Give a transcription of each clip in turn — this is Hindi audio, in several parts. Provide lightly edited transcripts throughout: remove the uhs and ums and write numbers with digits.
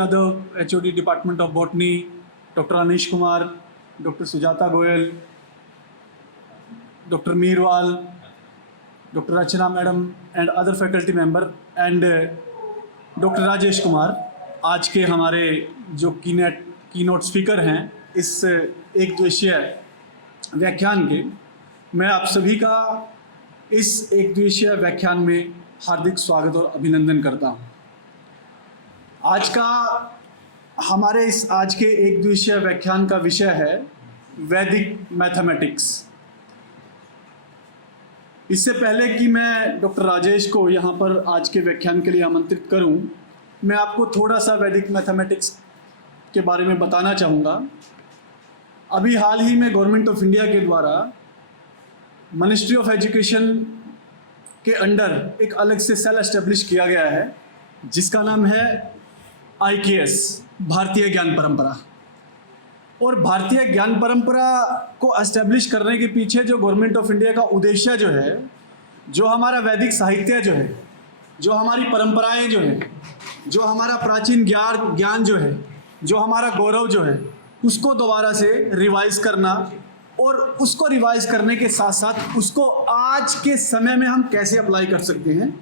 Yadav, HOD department of botany, doctor Anish Kumar, doctor Sujata Goyal, doctor Meerwal, doctor Rachna madam and other faculty member and doctor Rajesh Kumar आज के हमारे जो कीनोट स्पीकर हैं इस एक दिवसीय व्याख्यान के। मैं आप सभी का इस एक दिवसीय व्याख्यान में हार्दिक स्वागत और अभिनंदन करता हूं। आज का हमारे इस आज के एक दिवसीय व्याख्यान का विषय है वैदिक मैथमेटिक्स। इससे पहले कि मैं डॉक्टर राजेश को यहाँ पर आज के व्याख्यान के लिए आमंत्रित करूँ, मैं आपको थोड़ा सा वैदिक मैथमेटिक्स के बारे में बताना चाहूँगा। अभी हाल ही में गवर्नमेंट ऑफ इंडिया के द्वारा मिनिस्ट्री ऑफ एजुकेशन के अंडर एक अलग से सेल एस्टेब्लिश किया गया है जिसका नाम है IKS, भारतीय ज्ञान परंपरा। और भारतीय ज्ञान परंपरा को एस्टेब्लिश करने के पीछे जो गवर्नमेंट ऑफ इंडिया का उद्देश्य जो है, जो हमारा वैदिक साहित्य जो है, जो हमारी परंपराएं जो है, जो हमारा प्राचीन ज्ञान जो है, जो हमारा गौरव जो है, उसको दोबारा से रिवाइज करना और उसको रिवाइज करने के साथ साथ उसको आज के समय में हम कैसे अप्लाई कर सकते हैं,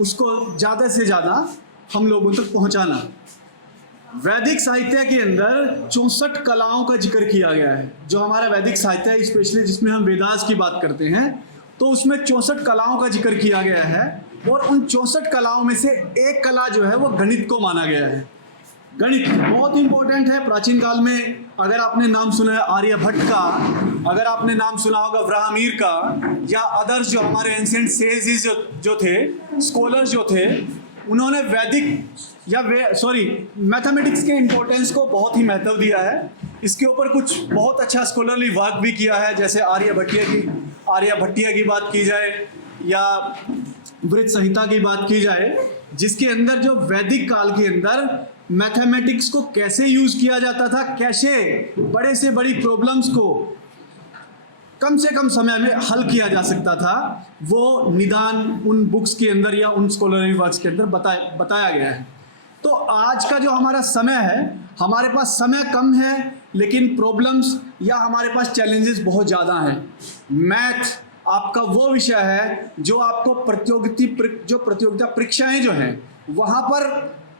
उसको ज़्यादा से ज़्यादा हम लोगों तक पहुंचाना। वैदिक साहित्य के अंदर 64 कलाओं का जिक्र किया गया है। जो हमारा वैदिक साहित्य है, स्पेशली जिसमें हम वेदास की बात करते हैं, तो उसमें 64 कलाओं का जिक्र किया गया है। और उन 64 कलाओं में से एक कला जो है वो गणित को माना गया है। गणित बहुत इंपॉर्टेंट है। प्राचीन काल में अगर आपने नाम सुना है आर्यभट्ट का, अगर आपने नाम सुना होगा ब्राह्मीर का, या अदर्स जो हमारे एंशिएंट सेजेस जो थे, स्कॉलर्स जो थे, उन्होंने वैदिक या मैथमेटिक्स के इम्पोर्टेंस को बहुत ही महत्व दिया है। इसके ऊपर कुछ बहुत अच्छा स्कॉलरली वर्क भी किया है, जैसे आर्यभट्टिया की बात की जाए या वृत्त संहिता की बात की जाए, जिसके अंदर जो वैदिक काल के अंदर मैथमेटिक्स को कैसे यूज किया जाता था, कैसे बड़े से बड़ी प्रॉब्लम्स को कम से कम समय में हल किया जा सकता था, वो निदान उन बुक्स के अंदर या उन स्कॉलरली वर्क्स के अंदर बताया गया है। तो आज का जो हमारा समय है, हमारे पास समय कम है लेकिन प्रॉब्लम्स या हमारे पास चैलेंजेस बहुत ज़्यादा हैं। मैथ आपका वो विषय है जो आपको प्रतियोगिता परीक्षाएं जो हैं वहाँ पर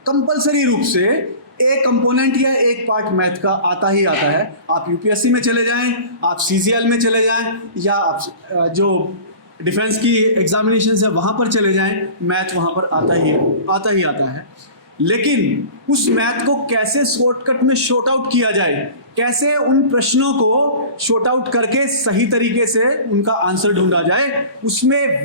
कंपलसरी रूप से एक कंपोनेंट या एक पार्ट मैथ का आता ही आता है। आप UPSC में चले जाएं, आप CGL में चले जाएं, या आप जो डिफेंस की एग्जामिनेशन है वहाँ पर चले जाएं, मैथ वहाँ पर आता ही आता है। लेकिन उस मैथ को कैसे शॉर्टकट में शॉर्ट आउट किया जाए, कैसे उन प्रश्नों को शॉर्ट आउट करके सही तरीके से उनका आंसर ढूंढा जाए, उसमें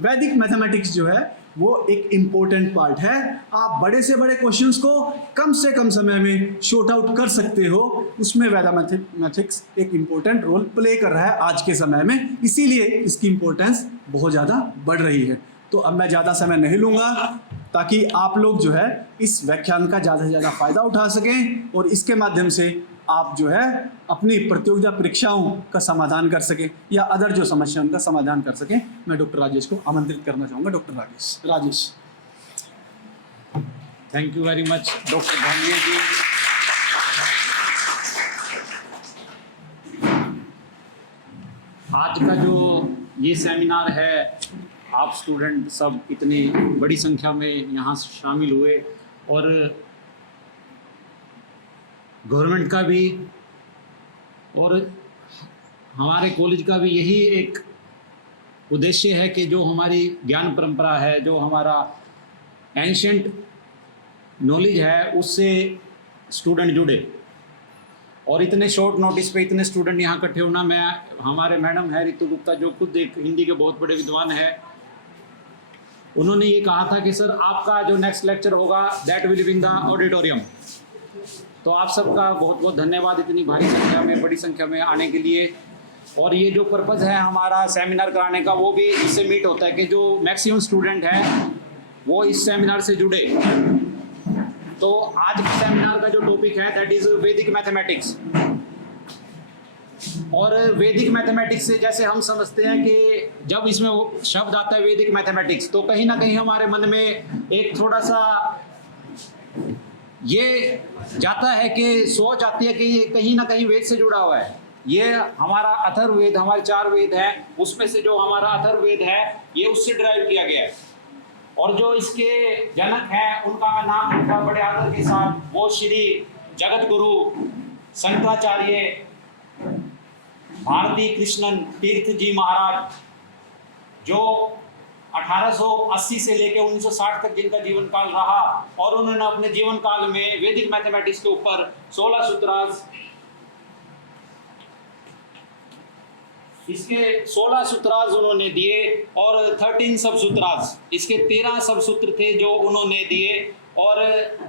वैदिक मैथमेटिक्स जो है वो एक इम्पोर्टेंट पार्ट है। आप बड़े से बड़े क्वेश्चंस को कम से कम समय में शॉर्ट आउट कर सकते हो, उसमें मैथमेटिक्स एक इम्पोर्टेंट रोल प्ले कर रहा है आज के समय में। इसीलिए इसकी इम्पोर्टेंस बहुत ज़्यादा बढ़ रही है। तो अब मैं ज़्यादा समय नहीं लूँगा ताकि आप लोग जो है इस व्याख्यान का ज़्यादा से ज़्यादा फ़ायदा उठा सकें और इसके माध्यम से आप जो है अपनी प्रतियोगिता परीक्षाओं का समाधान कर सकें या अदर जो समस्या उनका समाधान कर सकें। मैं डॉक्टर राजेश को आमंत्रित करना चाहूँगा। Doctor Rajesh. Thank you very much doctor भांगिया जी। आज का जो ये सेमिनार है, आप स्टूडेंट सब इतनी बड़ी संख्या में यहाँ शामिल हुए और गवर्नमेंट का भी और हमारे कॉलेज का भी यही एक उद्देश्य है कि जो हमारी ज्ञान परंपरा है, जो हमारा एंशिएंट नॉलेज है, उससे स्टूडेंट जुड़े। और इतने शॉर्ट नोटिस पे इतने स्टूडेंट यहाँ इकट्ठे होना, हमारे मैडम है रितु गुप्ता, जो खुद एक हिंदी के बहुत बड़े विद्वान है, उन्होंने ये कहा था कि सर आपका जो नेक्स्ट लेक्चर होगा that will be in the auditorium. तो आप सबका बहुत बहुत धन्यवाद इतनी भारी संख्या में, बड़ी संख्या में आने के लिए। और ये जो पर्पज़ है हमारा सेमिनार कराने का, वो भी इससे मीट होता है कि जो मैक्सिमम स्टूडेंट हैं वो इस सेमिनार से जुड़े। तो आज के सेमिनार का जो टॉपिक है दैट इज़ वैदिक मैथमेटिक्स। और वैदिक मैथमेटिक्स से जैसे हम समझते हैं कि जब इसमें शब्द आता है वैदिक मैथमेटिक्स, तो कहीं ना कहीं हमारे मन में एक थोड़ा सा ये जाता है कि सोच आती है कि ये कहीं ना कहीं वेद से जुड़ा हुआ है। ये हमारा अथर्ववेद, हमारे 4 वेद हैं, उसमें से जो हमारा अथर्ववेद है ये उससे ड्राइव किया गया है। और जो इसके जनक हैं उनका मैं नाम लूंगा बड़े आदर के साथ, वो श्री जगत गुरु शंकराचार्य भारती कृष्णन तीर्थ जी महाराज, जो 1880 से लेकर 1960 तक जिनका जीवन काल रहा, और उन्होंने अपने जीवन काल में वैदिक मैथमेटिक्स के ऊपर 16 सूत्रार्थ, इसके 16 सूत्रार्थ उन्होंने दिए और 13 सब सूत्रार्थ, इसके 13 सब सूत्र थे जो उन्होंने दिए। और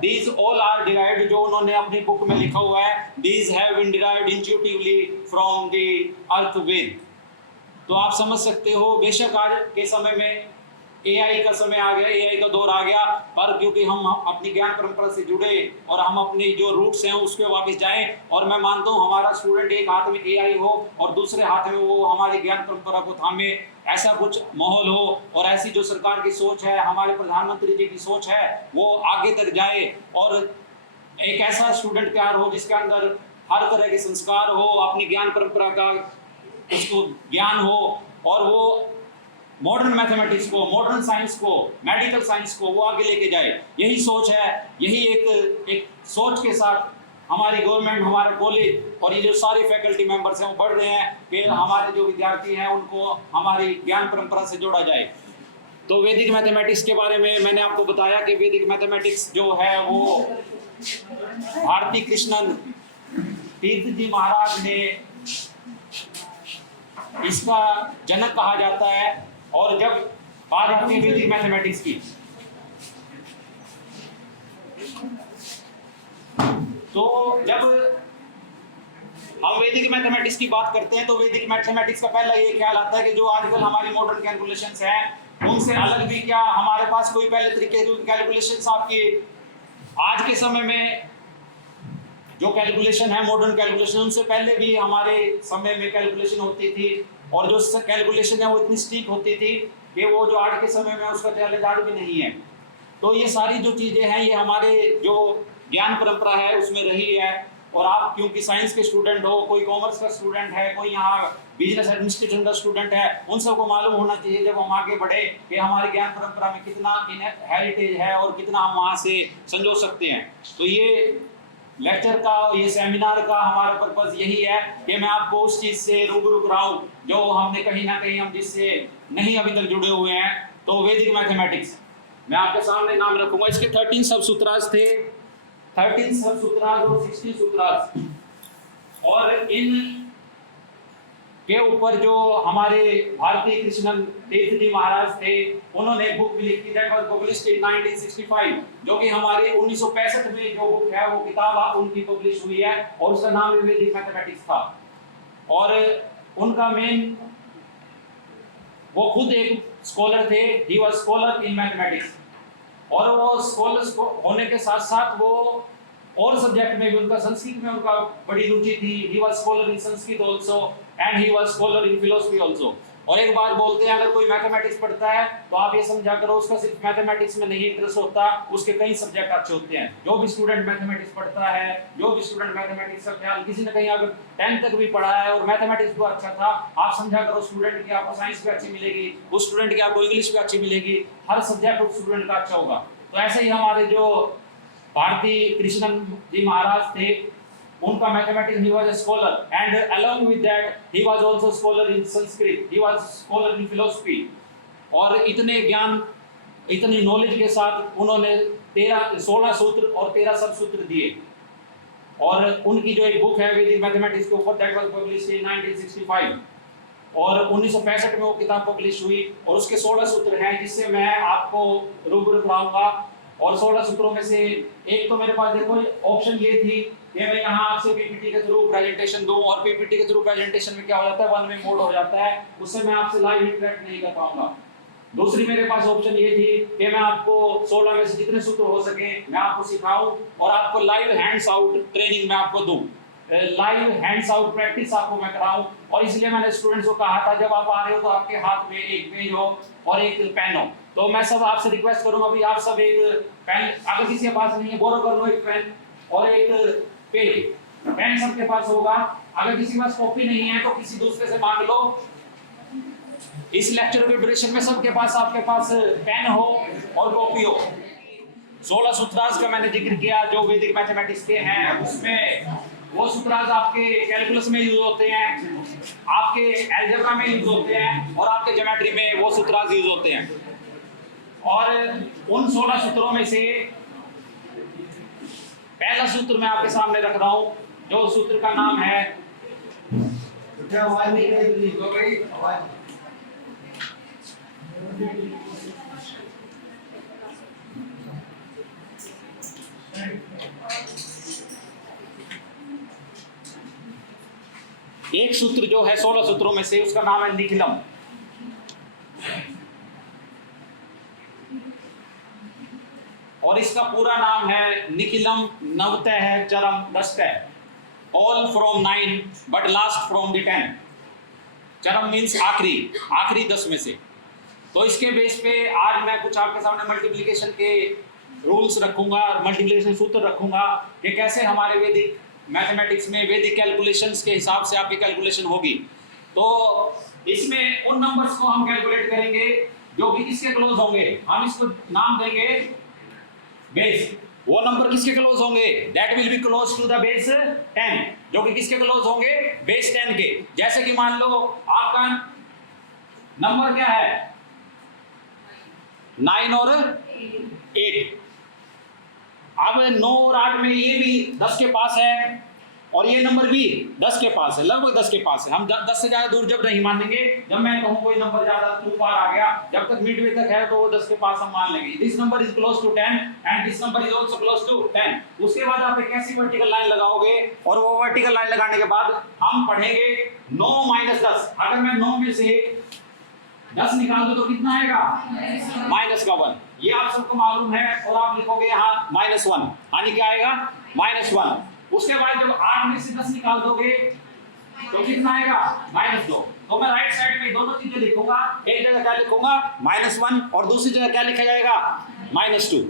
these all are derived, जो उन्होंने अपनी बुक में लिखा हुआ है, these have been derived intuitively from the अर्थवेद। तो आप समझ सकते हो, बेशक आज के समय में एआई का समय आ गया, एआई का दौर आ गया, पर क्योंकि हम अपनी ज्ञान परंपरा से जुड़े और हम अपनी जो रूट्स हैं उस पर वापस जाएं, और मैं मानता हूं हमारा स्टूडेंट एक हाथ में एआई हो और दूसरे हाथ में वो हमारी ज्ञान परंपरा को थामे, ऐसा कुछ माहौल हो, और ऐसी जो सरकार की सोच है, हमारे प्रधानमंत्री जी की सोच है, वो आगे तक जाए और एक ऐसा स्टूडेंट तैयार हो जिसके अंदर हर तरह के संस्कार हो, अपनी ज्ञान परंपरा का उसको ज्ञान हो, और वो मॉडर्न मैथमेटिक्स को, मॉडर्न साइंस को, मेडिकल साइंस को वो आगे लेके जाए। यही सोच है, यही एक सोच के साथ हमारी गवर्नमेंट, हमारा कॉलेज और ये जो सारे फैकल्टी मेंबर्स हैं वो बढ़ रहे हैं कि हमारे जो विद्यार्थी हैं उनको हमारी ज्ञान परंपरा से जोड़ा जाए। तो वैदिक मैथमेटिक्स के बारे में मैंने आपको बताया कि वैदिक मैथमेटिक्स जो है वो भारती कृष्णन तीर्थ जी महाराज ने इसका जनक कहा जाता है। और जब बात आती है वैदिक मैथमेटिक्स की, तो जब हम वैदिक मैथमेटिक्स की बात करते हैं तो वैदिक मैथमेटिक्स का पहला ये ख्याल आता है कि जो आजकल हमारी मॉडर्न कैलकुलेशंस हैं उनसे अलग भी क्या हमारे पास कोई पहले तरीके की कैलकुलेशंस, आपकी आज के समय में जो कैलकुलेशन है मॉडर्न कैलकुलेशन, उनसे पहले भी हमारे समय में कैलकुलेशन होती थी, और जो कैलकुलेशन है वो इतनी स्टिक होती थी कि वो जो आज के समय में उसका चैलेंज आज भी नहीं है। तो ये सारी जो चीज़ें हैं ये हमारे जो ज्ञान परंपरा है उसमें रही है। और आप क्योंकि साइंस के स्टूडेंट हो, कोई कॉमर्स का स्टूडेंट है, कोई यहाँ बिजनेस एडमिनिस्ट्रेशन का स्टूडेंट है, उन सबको मालूम होना चाहिए जब हम आगे बढ़े कि हमारी ज्ञान परंपरा में कितना हेरिटेज है और कितना हम वहाँ से संजो सकते हैं। तो ये लेक्चर का, ये सेमिनार का हमारा पर्पस यही है कि मैं आपको उस चीज़ से रूबरू कराऊं जो हमने कहीं ना कहीं हम जिससे नहीं अभी तक जुड़े हुए हैं। तो वैदिक मैथमेटिक्स मैं आपके सामने नाम रखूंगा, इसके 13 सब सूत्रार्थ थे, 13 सब सूत्रार्थ और 16 सूत्रार्थ, और इन के ऊपर जो हमारे भारती कृष्णन तीर्थ जी महाराज थे उन्होंने एक बुक भी लिखी, दैट वाज पब्लिश्ड इन 1965, जो कि हमारे 1965 में जो बुक है वो किताब उनकी पब्लिश हुई है और उसका नाम वैदिक मैथमेटिक्स था। और उनका मेन, वो खुद एक स्कॉलर थे, he was scholar in mathematics, और वो स्कॉलर होने के साथ साथ वो और सब्जेक्ट में भी उनका, संस्कृत में उनका बड़ी रुचि थी, he was scholar in Sanskrit also and he was scholar in philosophy also. और एक बात बोलते हैं, अगर कोई मैथमेटिक्स पढ़ता है तो आप ये समझा करो उसका सिर्फ मैथमेटिक्स में नहीं इंटरेस्ट होता, उसके कई सब्जेक्ट अच्छे होते हैं। जो भी स्टूडेंट मैथमेटिक्स पढ़ता है, जो भी स्टूडेंट मैथमेटिक्स का ख्याल किसी ने कहीं अगर 10th तक भी पढ़ा है और मैथमेटिक्स को अच्छा था, आप समझा करो स्टूडेंट की आपको साइंस भी अच्छी मिलेगी, उस स्टूडेंट की आपको इंग्लिश भी अच्छी मिलेगी, हर सब्जेक्ट उस स्टूडेंट का अच्छा होगा। तो ऐसे ही हमारे जो भारती कृष्णन जी महाराज थे, उनका mathematics, he was a scholar and along with that he was also scholar in Sanskrit, he was scholar in philosophy। और इतने ज्ञान, इतनी नॉलेज के साथ उन्होंने 16 सूत्र और 13 सब सूत्र दिए। और उनकी जो एक बुक है वैदिक मैथमेटिक्स के ऊपर, दैट वाज पब्लिश्ड इन 1965, और 1965 में वो किताब पब्लिश हुई, और उसके 16 सूत्र हैं जिससे मैं आपको रूबरू कराऊंगा। और 16 सूत्रों में से एक तो मेरे पास देखो ऑप्शन ये थी कि मैं यहाँ आपसे पीपीटी के थ्रू प्रेजेंटेशन दूं, और पीपीटी के थ्रू प्रेजेंटेशन में क्या हो जाता है, वन वे मोड हो जाता है, उससे मैं आपसे लाइव इंटरेक्ट नहीं कर पाऊंगा। दूसरी मेरे पास ऑप्शन ये थी कि मैं आपको 16 में से जितने सूत्र हो सके मैं आपको सिखाऊं और आपको लाइव हैंड्स आउट ट्रेनिंग मैं आपको दूं, लाइव हैंड्स आउट प्रैक्टिस आपको मैं कराऊं। और इसलिए मैंने स्टूडेंट्स को कहा था जब आप आ रहे हो तो आपके हाथ में एक पेज हो और एक पेन हो। तो मैं सब आपसे रिक्वेस्ट करूंगा अभी आप सब एक पेन, अगर किसी के पास नहीं है बोरो कर लो एक पेन और एक पेन। पेन सबके पास होगा। अगर किसी के पास कॉपी नहीं है तो किसी दूसरे से मांग लो। इस लेक्चर के ड्यूरेशन में सबके पास आपके पास पेन हो और कॉपी हो। 16 सूत्रांश का मैंने जिक्र किया जो वैदिक मैथमेटिक्स के हैं, उसमें वो सूत्रांश आपके कैलकुलस में यूज होते हैं, आपके अलजेब्रा में यूज होते हैं और आपके ज्योमेट्री में वो सूत्रांश यूज होते हैं। और उन 16 सूत्रों में से पहला सूत्र मैं आपके सामने रख रहा हूं, जो सूत्र का नाम है एक सूत्र जो है 16 सूत्रों में से, उसका नाम है निखिलम। और इसका पूरा नाम है निखिलम नवतः चरम दशतः, all from 9 but last from the 10। चरम मीन्स आखिरी, आखिरी 10 में से। तो इसके बेस पे आज मैं कुछ आपके सामने मल्टीप्लिकेशन के रूल्स रखूंगा, मल्टीप्लिकेशन सूत्र रखूंगा कि कैसे हमारे वैदिक मैथमेटिक्स में वैदिक कैलकुलेशंस के हिसाब से आपकी कैलकुलेशन होगी। तो इसमें उन नंबर्स को हम कैलकुलेट करेंगे जो कि किसके क्लोज होंगे। हम इसको नाम देंगे बेस। वो नंबर किसके क्लोज होंगे? That will be close to the base 10, जो कि किसके क्लोज होंगे? बेस 10 के। जैसे कि मान लो आपका नंबर क्या है? 9 और 8। अब 9 और 8 में ये भी 10 के पास है और ये नंबर भी 10 के पास है, लगभग 10 के पास है। हम 10 से ज्यादा दूर जब नहीं मानेंगे, जब मैं कहूं कोई नंबर ज्यादा टू पार आ गया, जब तक मिडवे तक है तो वो 10 के पास हम मान लेंगे। This number is close to 10 and this number is also close to 10। उसके बाद आप एक ऐसी वर्टिकल लाइन लगाओगे और वो वर्टिकल लाइन लगाने के बाद हम पढ़ेंगे 9 - 10। अगर मैं 9 में से 10 निकाल दूं तो कितना आएगा? माइनस का 1। ये आप सबको मालूम है और आप लिखोगे यहाँ -1। यानी क्या आएगा? -1। उसके बाद जब 8 में से 10 निकाल दोगे तो कितना आएगा? -2। तो मैं राइट साइड में दोनों चीजें लिखूंगा। एक जगह क्या लिखूंगा? -1 और दूसरी जगह क्या लिखा जाएगा? -2।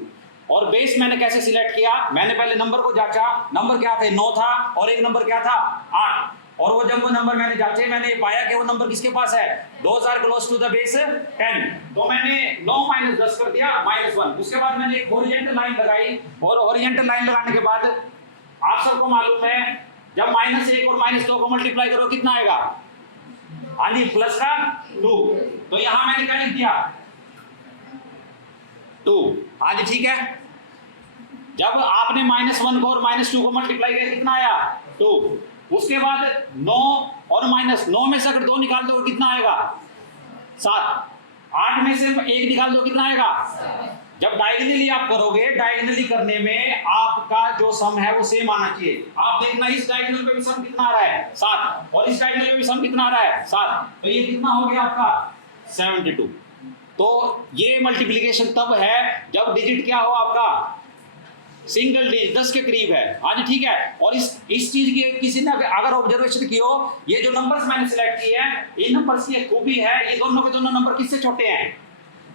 और बेस मैंने कैसे सिलेक्ट किया? मैंने पहले नंबर को जांचा। नंबर क्या थे? 9 था और एक नंबर क्या था? 8। और वो जब वो नंबर मैंने जांचे, मैंने ये पाया कि वो नंबर किसके पास है? Those are close to the base 10। तो मैंने 9 - 10 कर दिया -1। उसके बाद मैंने एक हॉरिजॉन्टल लाइन लगाई और हॉरिजॉन्टल लाइन लगाने के बाद आप सबको मालूम है जब -1 और -2 को मल्टीप्लाई करो कितना आएगा? हाँ जी, प्लस का 2। तो यहां मैंने क्या लिख दिया? 2। हाँ जी, ठीक है। जब आपने -1 को और -2 को मल्टीप्लाई किया कितना आया? 2। उसके बाद 9 और -9 में से अगर 2 निकाल दो कितना आएगा? 7। 8 में से 1 निकाल दो कितना आएगा? जब डायगोनली आप करोगे, डायगोनली करने में आपका जो सम है वो सेम आना चाहिए। आप देखना इस डायगोनल पे भी सम कितना आ रहा है? 7। और इस डायगोनल पे भी सम कितना आ रहा है? 7। तो ये कितना हो गया आपका? 72। तो ये मल्टीप्लिकेशन तब है जब डिजिट क्या हो आपका? सिंगल डिजिट 10 के करीब है। हाँ जी, ठीक है। और इस चीज की किसी ने अगर ऑब्जर्वेशन की हो, ये जो नंबर्स मैंने सिलेक्ट किए हैं, इन नंबर्स की एक खूबी है, ये दोनों के दोनों नंबर किससे छोटे हैं?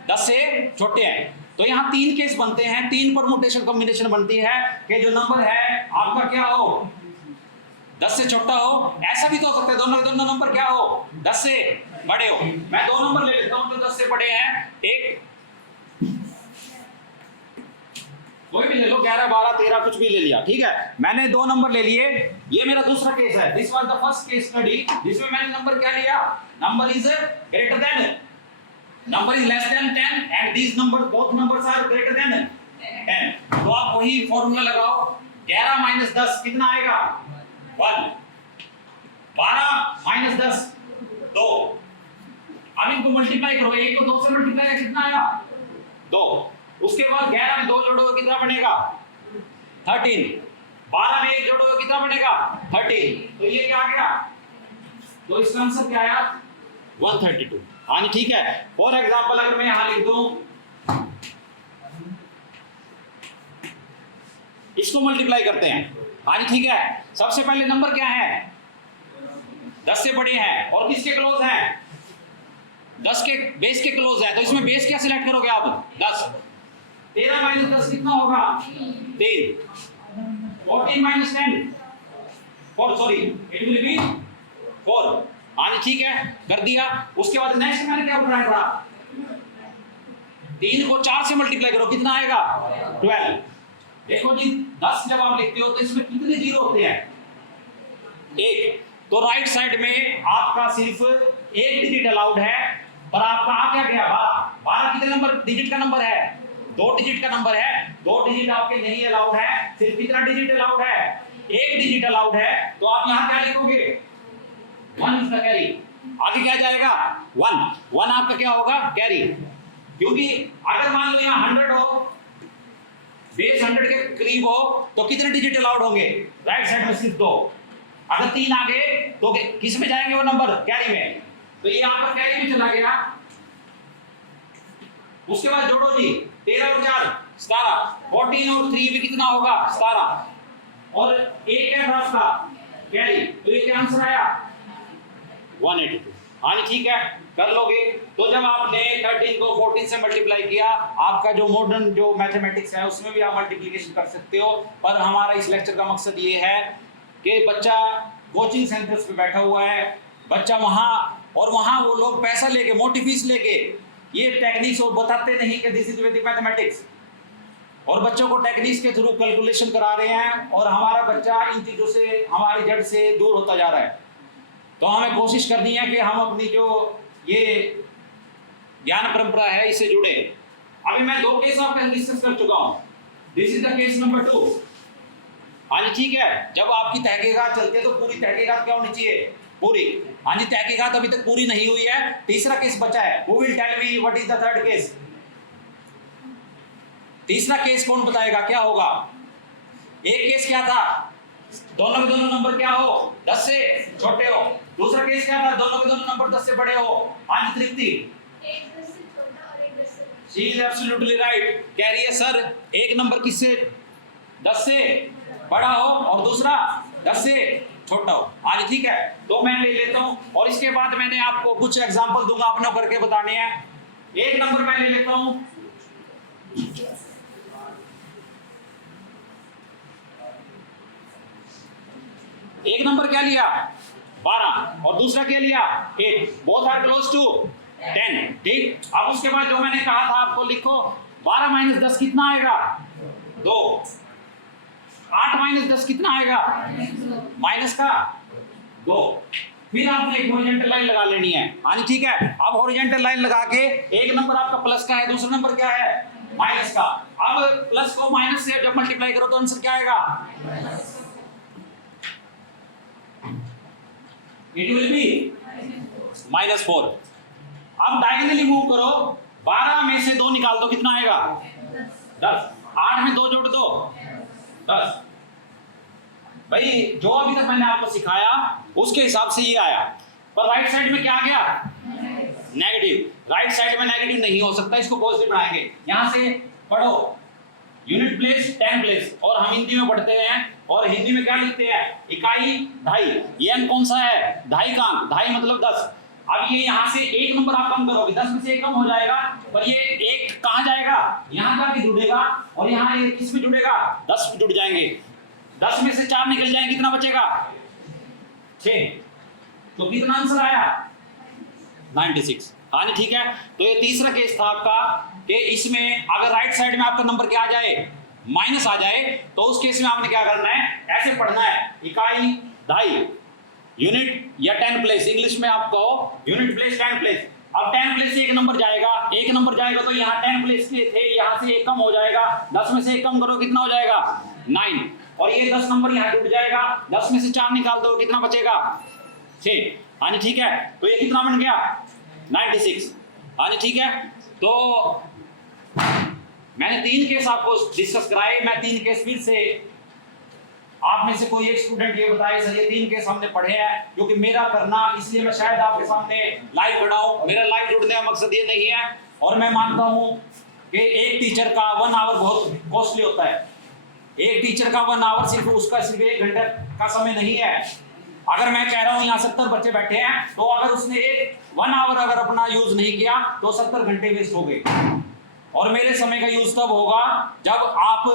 10 से छोटे हैं। तो यहाँ 3 केस बनते हैं, 3 परमुटेशन कॉम्बिनेशन बनती है कि जो नंबर है आपका क्या हो? 10 से छोटा हो। ऐसा भी तो हो सकता है दोनों के दोनों नंबर क्या हो? 10 से बड़े हो। मैं 2 नंबर ले लेता हूँ जो 10 से बड़े हैं। एक कोई भी ले लो, 11, 12, 13 कुछ भी ले लिया, ठीक है। मैंने 2 नंबर ले लिए। ये मेरा दूसरा केस है। This was the first case study जिसमें मैंने नंबर क्या लिया? Number is greater than, number is less than 10 and these numbers both numbers are greater than 10। तो आप वही फॉर्मूला लगाओ। 11 - 10 कितना आएगा? 1। 12 - 10 2। अब इनको मल्टीप्लाई करो। 1 को 2 से मल्टीप्लाई किया कितना आया? 2। उसके बाद 11 में 2 जोड़ोगे कितना बनेगा? 13। 12 में 1 जोड़ोगे कितना बनेगा? 13। तो ये क्या आ गया? तो इसका आंसर क्या आया? 132। हाँ जी, ठीक है। फॉर एग्जांपल अगर मैं यहां लिख दूं, इसको मल्टीप्लाई करते हैं। हाँ जी, ठीक है। सबसे पहले नंबर क्या है? 10 से बड़े हैं और किसके क्लोज हैं? 10 के बेस के क्लोज है, तो इसमें बेस क्या सिलेक्ट करोगे आप? 10। 13 माइनस 10 कितना होगा? 3। 14 minus 10 4, sorry it will be 4। हाँ जी ठीक है, कर दिया। उसके बाद नेक्स्ट मैंने क्या बनाया था? 3 को 4 से मल्टीप्लाई करो, कितना आएगा? 12। देखो जी 10 जब आप लिखते हो तो इसमें कितने जीरो होते हैं? 1। तो राइट साइड में आपका सिर्फ 1 डिजिट अलाउड है, पर आपका आ क्या गया? 12। 12 कितने नंबर डिजिट का नंबर है? 2 डिजिट का नंबर है। 2 डिजिट आपके नहीं अलाउड है। सिर्फ कितना डिजिट अलाउड है? 1 डिजिट अलाउड है। तो आप यहाँ क्या लिखोगे? 1 इज द कैरी। आगे क्या जाएगा? 1। 1 आपका क्या होगा? कैरी। क्योंकि अगर मान लो यहाँ 100 हो, बेस 100 के करीब हो, तो कितने डिजिट अलाउड होंगे? राइट साइड में सिर्फ 2। अगर 3 आ गए तो किस में जाएंगे वो नंबर? कैरी में। तो ये आपका कैरी में चला गया। उसके बाद जोड़ो जी, 13 और 4 17, 14 और 3 भी कितना होगा? 17, और एक है आपका कैरी। तो ये क्या आंसर आया? 182। हाँ जी ठीक है, कर लोगे। तो जब आपने 13 को 14 से मल्टीप्लाई किया, आपका जो मॉडर्न जो मैथमेटिक्स है उसमें भी आप मल्टीप्लिकेशन कर सकते हो। पर हमारा इस लेक्चर का मकसद ये है कि बच्चा कोचिंग सेंटर्स पे बैठा हुआ है, बच्चा वहाँ वो लोग पैसा लेके, मोटी फीस लेके ये टेक्निक्स वो बताते नहीं कि दिस इज वैदिक मैथमेटिक्स, और बच्चों को टेक्निक्स के थ्रू कैलकुलेशन करा रहे हैं, और हमारा बच्चा इन चीज़ों से, हमारी जड़ से दूर होता जा रहा है। तो हमें कोशिश करनी है कि हम अपनी जो ये ज्ञान परंपरा है इससे जुड़े। अभी मैं 2 केस आपका डिस्कस कर चुका हूँ। This is the case number 2। हाँ जी ठीक है, जब आपकी तहकीकात चलती है तो पूरी तहकीकात क्या होनी चाहिए? पूरी। हाँ जी, तहकीकात अभी तक पूरी नहीं हुई है। तीसरा केस बचा है। Who will tell me what is the third case? तीसरा केस कौन बताएगा क्या होगा? एक केस क्या था? दोनों के दोनों नंबर क्या हो? 10 से छोटे हो। दूसरा केस क्या था? दोनों के दोनों नंबर 10 से बड़े हो। हाँ जी तृप्ति, एक 10 से छोटा और एक 10 से बड़ा। She is absolutely right. कह रही है सर एक नंबर किससे 10 से बड़ा हो और दूसरा 10 से छोटा हो। हाँ जी ठीक है, तो मैं ले लेता हूँ, और इसके बाद मैंने आपको कुछ एग्जांपल दूंगा अपने करके बताने हैं। एक नंबर मैं ले लेता हूँ, एक नंबर क्या लिया? 12, और दूसरा क्या लिया? 8। Both are close to 10। ठीक, अब उसके बाद जो मैंने कहा था आपको लिखो, 12 माइनस 10 कितना आएगा? 2। 8 माइनस 10 कितना आएगा? माइनस का 2। फिर आपने एक हॉरिजॉन्टल लाइन लगा लेनी है। हाँ जी ठीक है, अब हॉरिजॉन्टल लाइन लगा के एक नंबर आपका प्लस का है, दूसरा नंबर क्या है? माइनस का। अब प्लस को माइनस से जब मल्टीप्लाई करो तो आंसर क्या आएगा? It will be -4। अब डायगोनली मूव करो, 12 में से 2 निकाल दो, कितना आएगा? 10। 8 में 2 जोड़ दो, 10। भाई जो अभी तक मैंने आपको सिखाया उसके हिसाब से ये आया, पर राइट साइड में क्या आ गया? नेगेटिव। राइट साइड में नेगेटिव नहीं हो सकता, इसको पॉजिटिव बनाएंगे। यहां से पढ़ो, यूनिट प्लेस 10 प्लेस, और हम हिंदी में पढ़ते हैं, और हिंदी में क्या लिखते हैं? इकाई, दहाई। ये अंक कौन सा है? दहाई का अंक। दहाई मतलब 10। अब ये यहाँ से एक नंबर आप कम करोगे, 10 में से 1 कम हो जाएगा, पर ये 1 कहाँ जाएगा? यहाँ जाके जुड़ेगा, और यहाँ ये किस में जुड़ेगा? 10 में जुड़ जाएंगे। 10 में से 4 निकल जाएंगे, कितना बचेगा? 6। तो कितना आंसर आया? 96। हाँ जी ठीक है, तो ये तीसरा केस था आपका कि इसमें अगर राइट साइड में आपका नंबर क्या आ जाए? माइनस आ जाए, तो उस केस में आपने क्या करना है? ऐसे पढ़ना है, इकाई, दहाई, यूनिट या 10 प्लेस। इंग्लिश में आप कहो यूनिट प्लेस 10 प्लेस। अब 10 प्लेस से 1 नंबर जाएगा, 1 नंबर जाएगा तो यहाँ 10 प्लेस के थे, यहाँ से 1 कम हो जाएगा। 10 में से 1 कम करो, कितना हो जाएगा? 9। और ये 10 नंबर यहाँ जुड़ जाएगा। 10 में से 4 निकाल दो, कितना बचेगा? 6। हाँ जी ठीक है, तो ये कितना बन गया? 96। हाँ जी ठीक है, तो मैंने 3 केस आपको डिस्कस कराए। मैं 3 केस फिर से, आप में से कोई एक स्टूडेंट ये बताए सर ये 3 केस हमने पढ़े हैं, क्योंकि मेरा करना इसलिए मैं शायद आपके सामने लाइव खड़ा हूं। मेरा लाइव जुड़ने का मकसद ये नहीं है, और मैं मानता हूं कि एक टीचर का 1 आवर बहुत कॉस्टली होता है। एक टीचर का 1 आवर सिर्फ उसका सिर्फ 1 घंटे का समय नहीं है। अगर मैं कह रहा हूं यहाँ 70 बच्चे बैठे हैं, तो अगर उसने 1 आवर अगर अपना यूज नहीं किया तो 70 घंटे वेस्ट हो गए। और मेरे समय का यूज तब होगा जब आप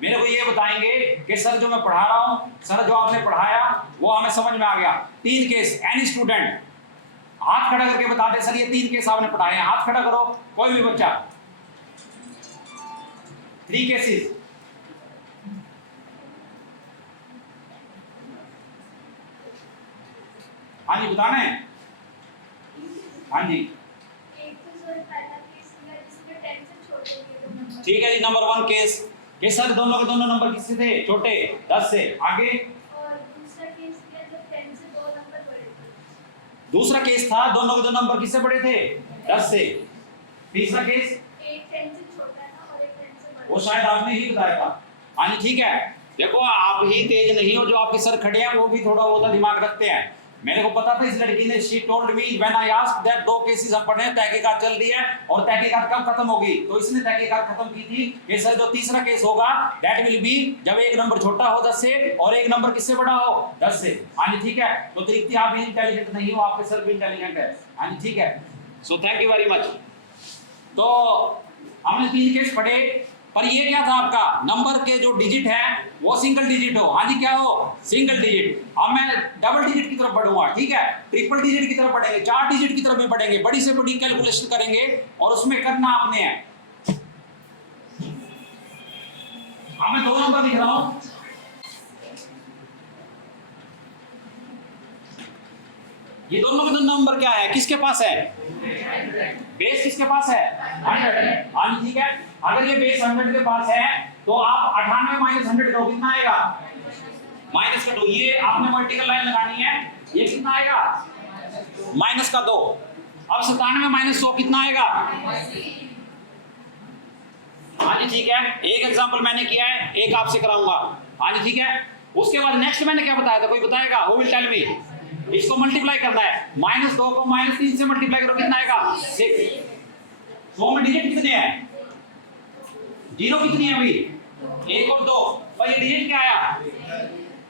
मेरे को ये बताएंगे कि सर जो मैं पढ़ा रहा हूं, सर जो आपने पढ़ाया वो हमें समझ में आ गया। 3 केस, एनी स्टूडेंट हाथ खड़ा करके बता दे सर ये 3 केस आपने पढ़ाए हैं, हाथ खड़ा करो कोई भी बच्चा। 3 केसेस। हाँ जी बताना है। हाँ जी एक तो सर पहला केस है जिसमें 10 से छोटे के दो नंबर। ठीक है जी, नंबर 1 केस कि सर दोनों के दोनों नंबर किससे थे? छोटे, 10 से। आगे और दूसरा केस किया जब 10 से 2 नंबर बड़े थे। दूसरा केस था दोनों के दो नंबर किससे बड़े थे? 10 से। तीसरा केस एक 10 से छोटा है ना और एक 10 से बड़ा। वो शायद आपने ही बताया था। हाँ जी ठीक है। देखो आप ही तेज नहीं हो, जो आपके सर खड़े हैं वो भी थोड़ा बहुत दिमाग रखते हैं। मेरे को पता था इस लड़की ने, she told me when I asked that 2 cases हम पढ़े, तहकीकात चल रही है और तहकीकात कब खत्म होगी, तो इसने तहकीकात खत्म की थी कि सर जो तीसरा केस होगा दैट विल बी जब एक नंबर छोटा हो 10 से और एक नंबर किससे बड़ा हो? 10 से। हाँ जी ठीक है। तो तृप्ति आप भी इंटेलिजेंट नहीं हो, आपके सर भी इंटेलिजेंट है। हाँ जी ठीक है। So thank you very much. तो हमने 3 केस पढ़े, पर ये क्या था आपका नंबर के जो डिजिट है वो सिंगल डिजिट हो। हाँ जी क्या हो? Single digit. अब मैं डबल डिजिट की तरफ बढ़ूंगा, ठीक है, ट्रिपल डिजिट की तरफ बढ़ेंगे, 4 डिजिट की तरफ भी बढ़ेंगे, बड़ी से बड़ी कैलकुलेशन करेंगे और उसमें करना आपने है। अब मैं 2 नंबर लिख रहा हूं। ये दोनों के दोनों नंबर क्या है, किसके पास है? बेस किसके पास है? 100। हाँ ठीक है। अगर ये बेस 100 के पास है तो आप 98 माइनस 100 करो, कितना आएगा? माइनस का 2। ये आपने वर्टिकल लाइन लगानी है, ये कितना आएगा? माइनस का 2। अब 97 माइनस 100 कितना आएगा? हाँ जी ठीक है। एक एग्जांपल मैंने किया है, एक आपसे कराऊंगा। हाँ जी ठीक है। उसके बाद नेक्स्ट मैंने क्या बताया था, कोई बताएगा? Who will tell me? इसको मल्टीप्लाई करना है, -2 को -3 से मल्टीप्लाई करो, कितना आएगा? 6। 100 में डिजिट कितने हैं? 0 कितनी है अभी? 1 और 2, पर ये डिजिट क्या आया?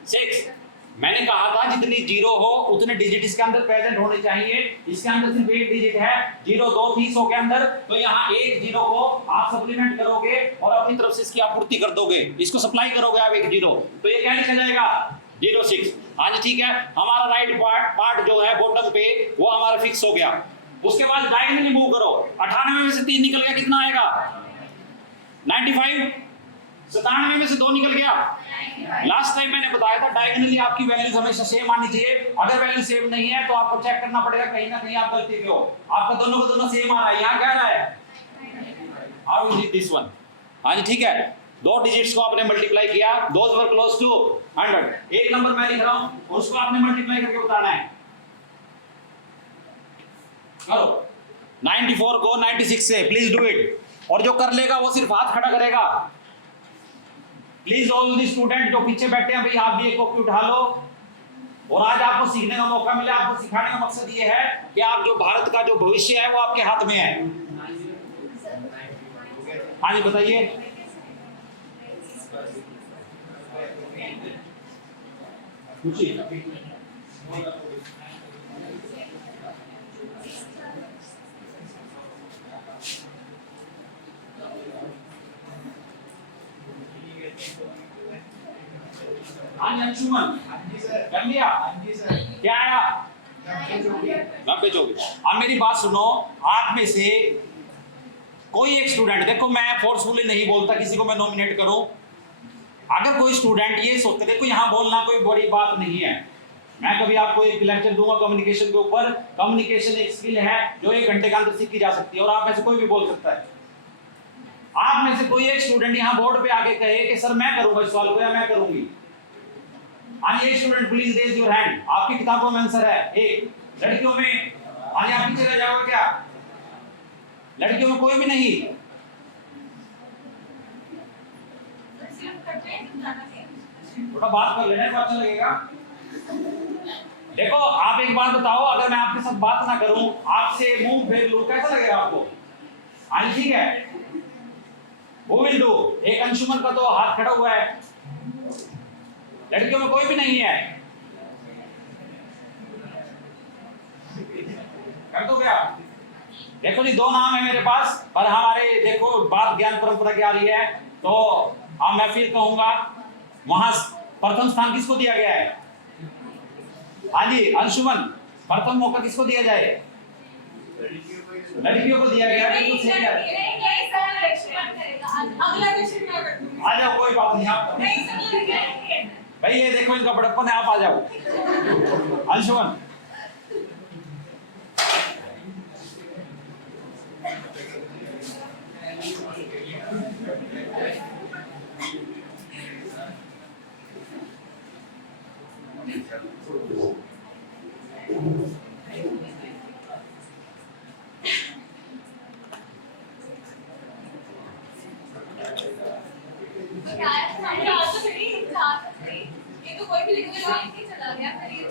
6। मैंने कहा था जितनी 0 हो उतने डिजिट इसके अंदर प्रेजेंट होने चाहिए। इसके अंदर सिर्फ 1 डिजिट है, 0 2 3 100 के अंदर, तो यहाँ 1 0 को आप सप्लीमेंट करोगे और अपनी तरफ से इसकी आपूर्ति कर दोगे, इसको सप्लाई करोगे आप 1 0, तो ये क्या लिखा जाएगा? 06। हाँ जी ठीक है। हमारा राइट पार्ट जो है बॉटम पे वो हमारा फिक्स हो गया। उसके बाद डायगोनली मूव करो, 98 में से 3 निकल गया, कितना आएगा? 95। 97 में से 2 निकल गया। लास्ट टाइम मैंने बताया था डायगोनली आपकी वैल्यूज हमेशा सेम आनी चाहिए। अगर वैल्यू सेम नहीं है तो आपको चेक करना पड़ेगा कहीं ना कहीं आप गलती पे हो। आपका दोनों को दोनों सेम आ रहा है, यहाँ क्या रहा है? How is it this one? हाँ जी ठीक है। 2 डिजिट्स को आपने मल्टीप्लाई किया, दोज वर क्लोज टू 100। एक नंबर मैं लिख रहा हूं, उसको आपने मल्टीप्लाई करके बताना है। करो 94 को 96 से, प्लीज डू इट। और जो कर लेगा वो सिर्फ हाथ खड़ा करेगा। प्लीज ऑल द स्टूडेंट जो पीछे बैठे हैं भाई, आप भी एक कॉपी उठा लो और आज आपको सीखने का मौका मिला। आपको सिखाने का मकसद ये है कि आप जो भारत का जो भविष्य है वो आपके हाथ में है। हाँ जी बताइए। हाँ जी अंशुमन कर लिया? क्या आया? 90-24। अब मेरी बात सुनो, आप में से कोई एक स्टूडेंट, देखो मैं फोर्सफुली नहीं बोलता किसी को मैं नॉमिनेट करूं, अगर कोई स्टूडेंट ये सोचते, देखो यहाँ बोलना कोई बड़ी बात नहीं है, मैं कभी आपको एक लेक्चर दूंगा कम्युनिकेशन के ऊपर। कम्युनिकेशन एक स्किल है जो 1 घंटे के अंदर सीखी जा सकती है और आप में से कोई भी बोल सकता है। आप में से कोई एक स्टूडेंट यहाँ बोर्ड पे आके कहे कि सर मैं करूंगा इस सवाल को या मैं करूंगी। हाँ ये student please raise your hand. आपकी किताबों में आंसर है एक, लड़कियों में आज आप पीछे रह जाओगे क्या? लड़कियों में कोई भी नहीं। थोड़ा बात कर लेना, अच्छा लगेगा। देखो आप एक बात बताओ, अगर मैं आपके साथ बात ना करूं, आपसे मुंह फेर लूं, कैसा लगेगा आपको? हाँ ठीक है। Who will do? एक अंशुमन का तो हाथ खड़ा हुआ है, लड़कियों में कोई भी नहीं है। कर दोगे आप? देखो जी, दो नाम है मेरे पास, पर हमारे देखो बात ज्ञान परंपरा की आ रही है, तो अब मैं फिर कहूंगा, वहां प्रथम स्थान किसको दिया गया है? हाँ जी अंशुमन, प्रथम मौका किसको दिया जाए? लड़कियों को दिया गया। बिल्कुल सही है। अगला क्वेश्चन मैं कर दूंगी। आ जाओ, कोई बात नहीं, आप नहीं सर, भाई ये देखो इनका बड़प्पन है, आप आ जाओ अंशुमन। ये तो कोई भी लिख देगा, ये चला गया फिर ये।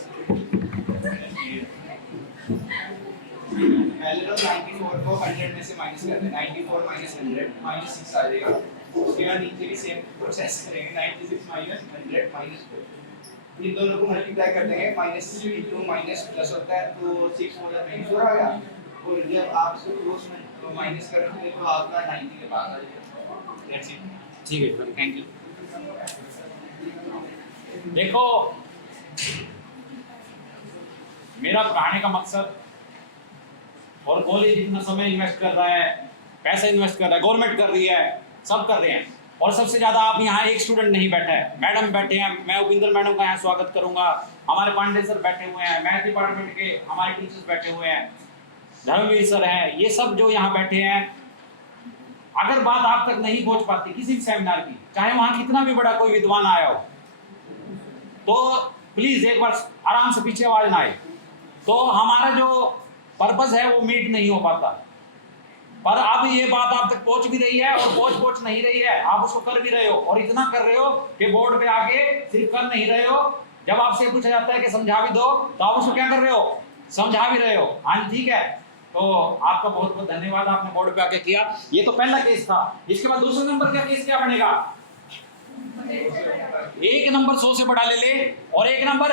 पहले तो 94 को 100 में से माइनस करते हैं, 94 माइनस 100 माइनस 6 आ जाएगा। उसके बाद नीचे भी सेम प्रोसेस करेंगे, 96 माइनस 100 माइनस 4। इन दोनों को मल्टीप्लाई करते हैं, माइनस इंटू माइनस प्लस होता है, तो 6 हो जाता है 24 आ गया। और जब आप इसको क्रॉस में माइनस करेंगे तो आपका 90 के पास आ जाएगा। That's it. ठीक है, थैंक यू। देखो, मेरा पढ़ाने का मकसद, और कॉलेज इतना समय इन्वेस्ट कर रहा है, पैसा इन्वेस्ट कर रहा है, गवर्नमेंट कर रही है, सब कर रहे हैं, और सबसे ज्यादा आप यहाँ एक स्टूडेंट नहीं बैठा है, मैडम बैठे हैं। मैं उपिंदर मैडम का यहाँ स्वागत करूंगा, हमारे पांडे सर बैठे हुए हैं, मैथ डिपार्टमेंट के हमारे टीचर्स बैठे हुए हैं, धर्मवीर सर हैं, ये सब जो यहाँ बैठे हैं, अगर बात आप तक नहीं पहुंच पाती किसी भी सेमिनार की, चाहे वहां कितना भी बड़ा कोई विद्वान आया हो, तो प्लीज एक बार आराम से पीछे आवाज ना आए, तो हमारा जो पर्पस है वो मीट नहीं हो पाता। पर अब ये बात आप तक पहुंच भी रही है, और पहुंच नहीं रही है, आप उसको कर भी रहे हो, और इतना कर रहे हो कि बोर्ड पे आके सिर्फ कर नहीं रहे हो, जब आपसे पूछा जाता है कि समझा भी दो, तो आप उसको क्या कर रहे हो? समझा भी रहे हो। हाँ ठीक है, तो आपका बहुत बहुत धन्यवाद, आपने बोर्ड पे आके किया। ये तो पहला केस था। इसके बाद दूसरे नंबर का केस क्या बनेगा? एक नंबर 100 से बड़ा ले ले, और एक नंबर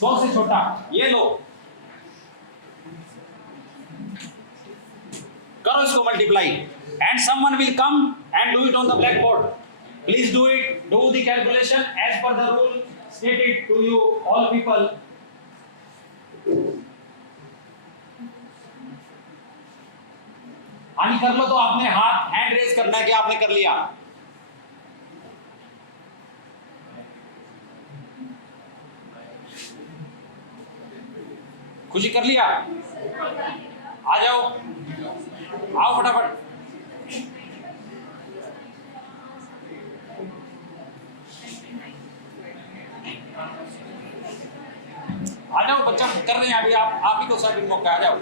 100 से छोटा। ये लो, करो इसको multiply, and someone will come and do it on the black board. Please do it, do the calculation as per the rule stated to you all people. हानि कर लो तो आपने हाथ हैंड रेज करना है कि आपने कर लिया। खुशी कर लिया? आ जाओ, आओ फटाफट। आ जाओ, बच्चा कर रहे हैं अभी, आप ही को सर्विंग मौका, आ जाओ।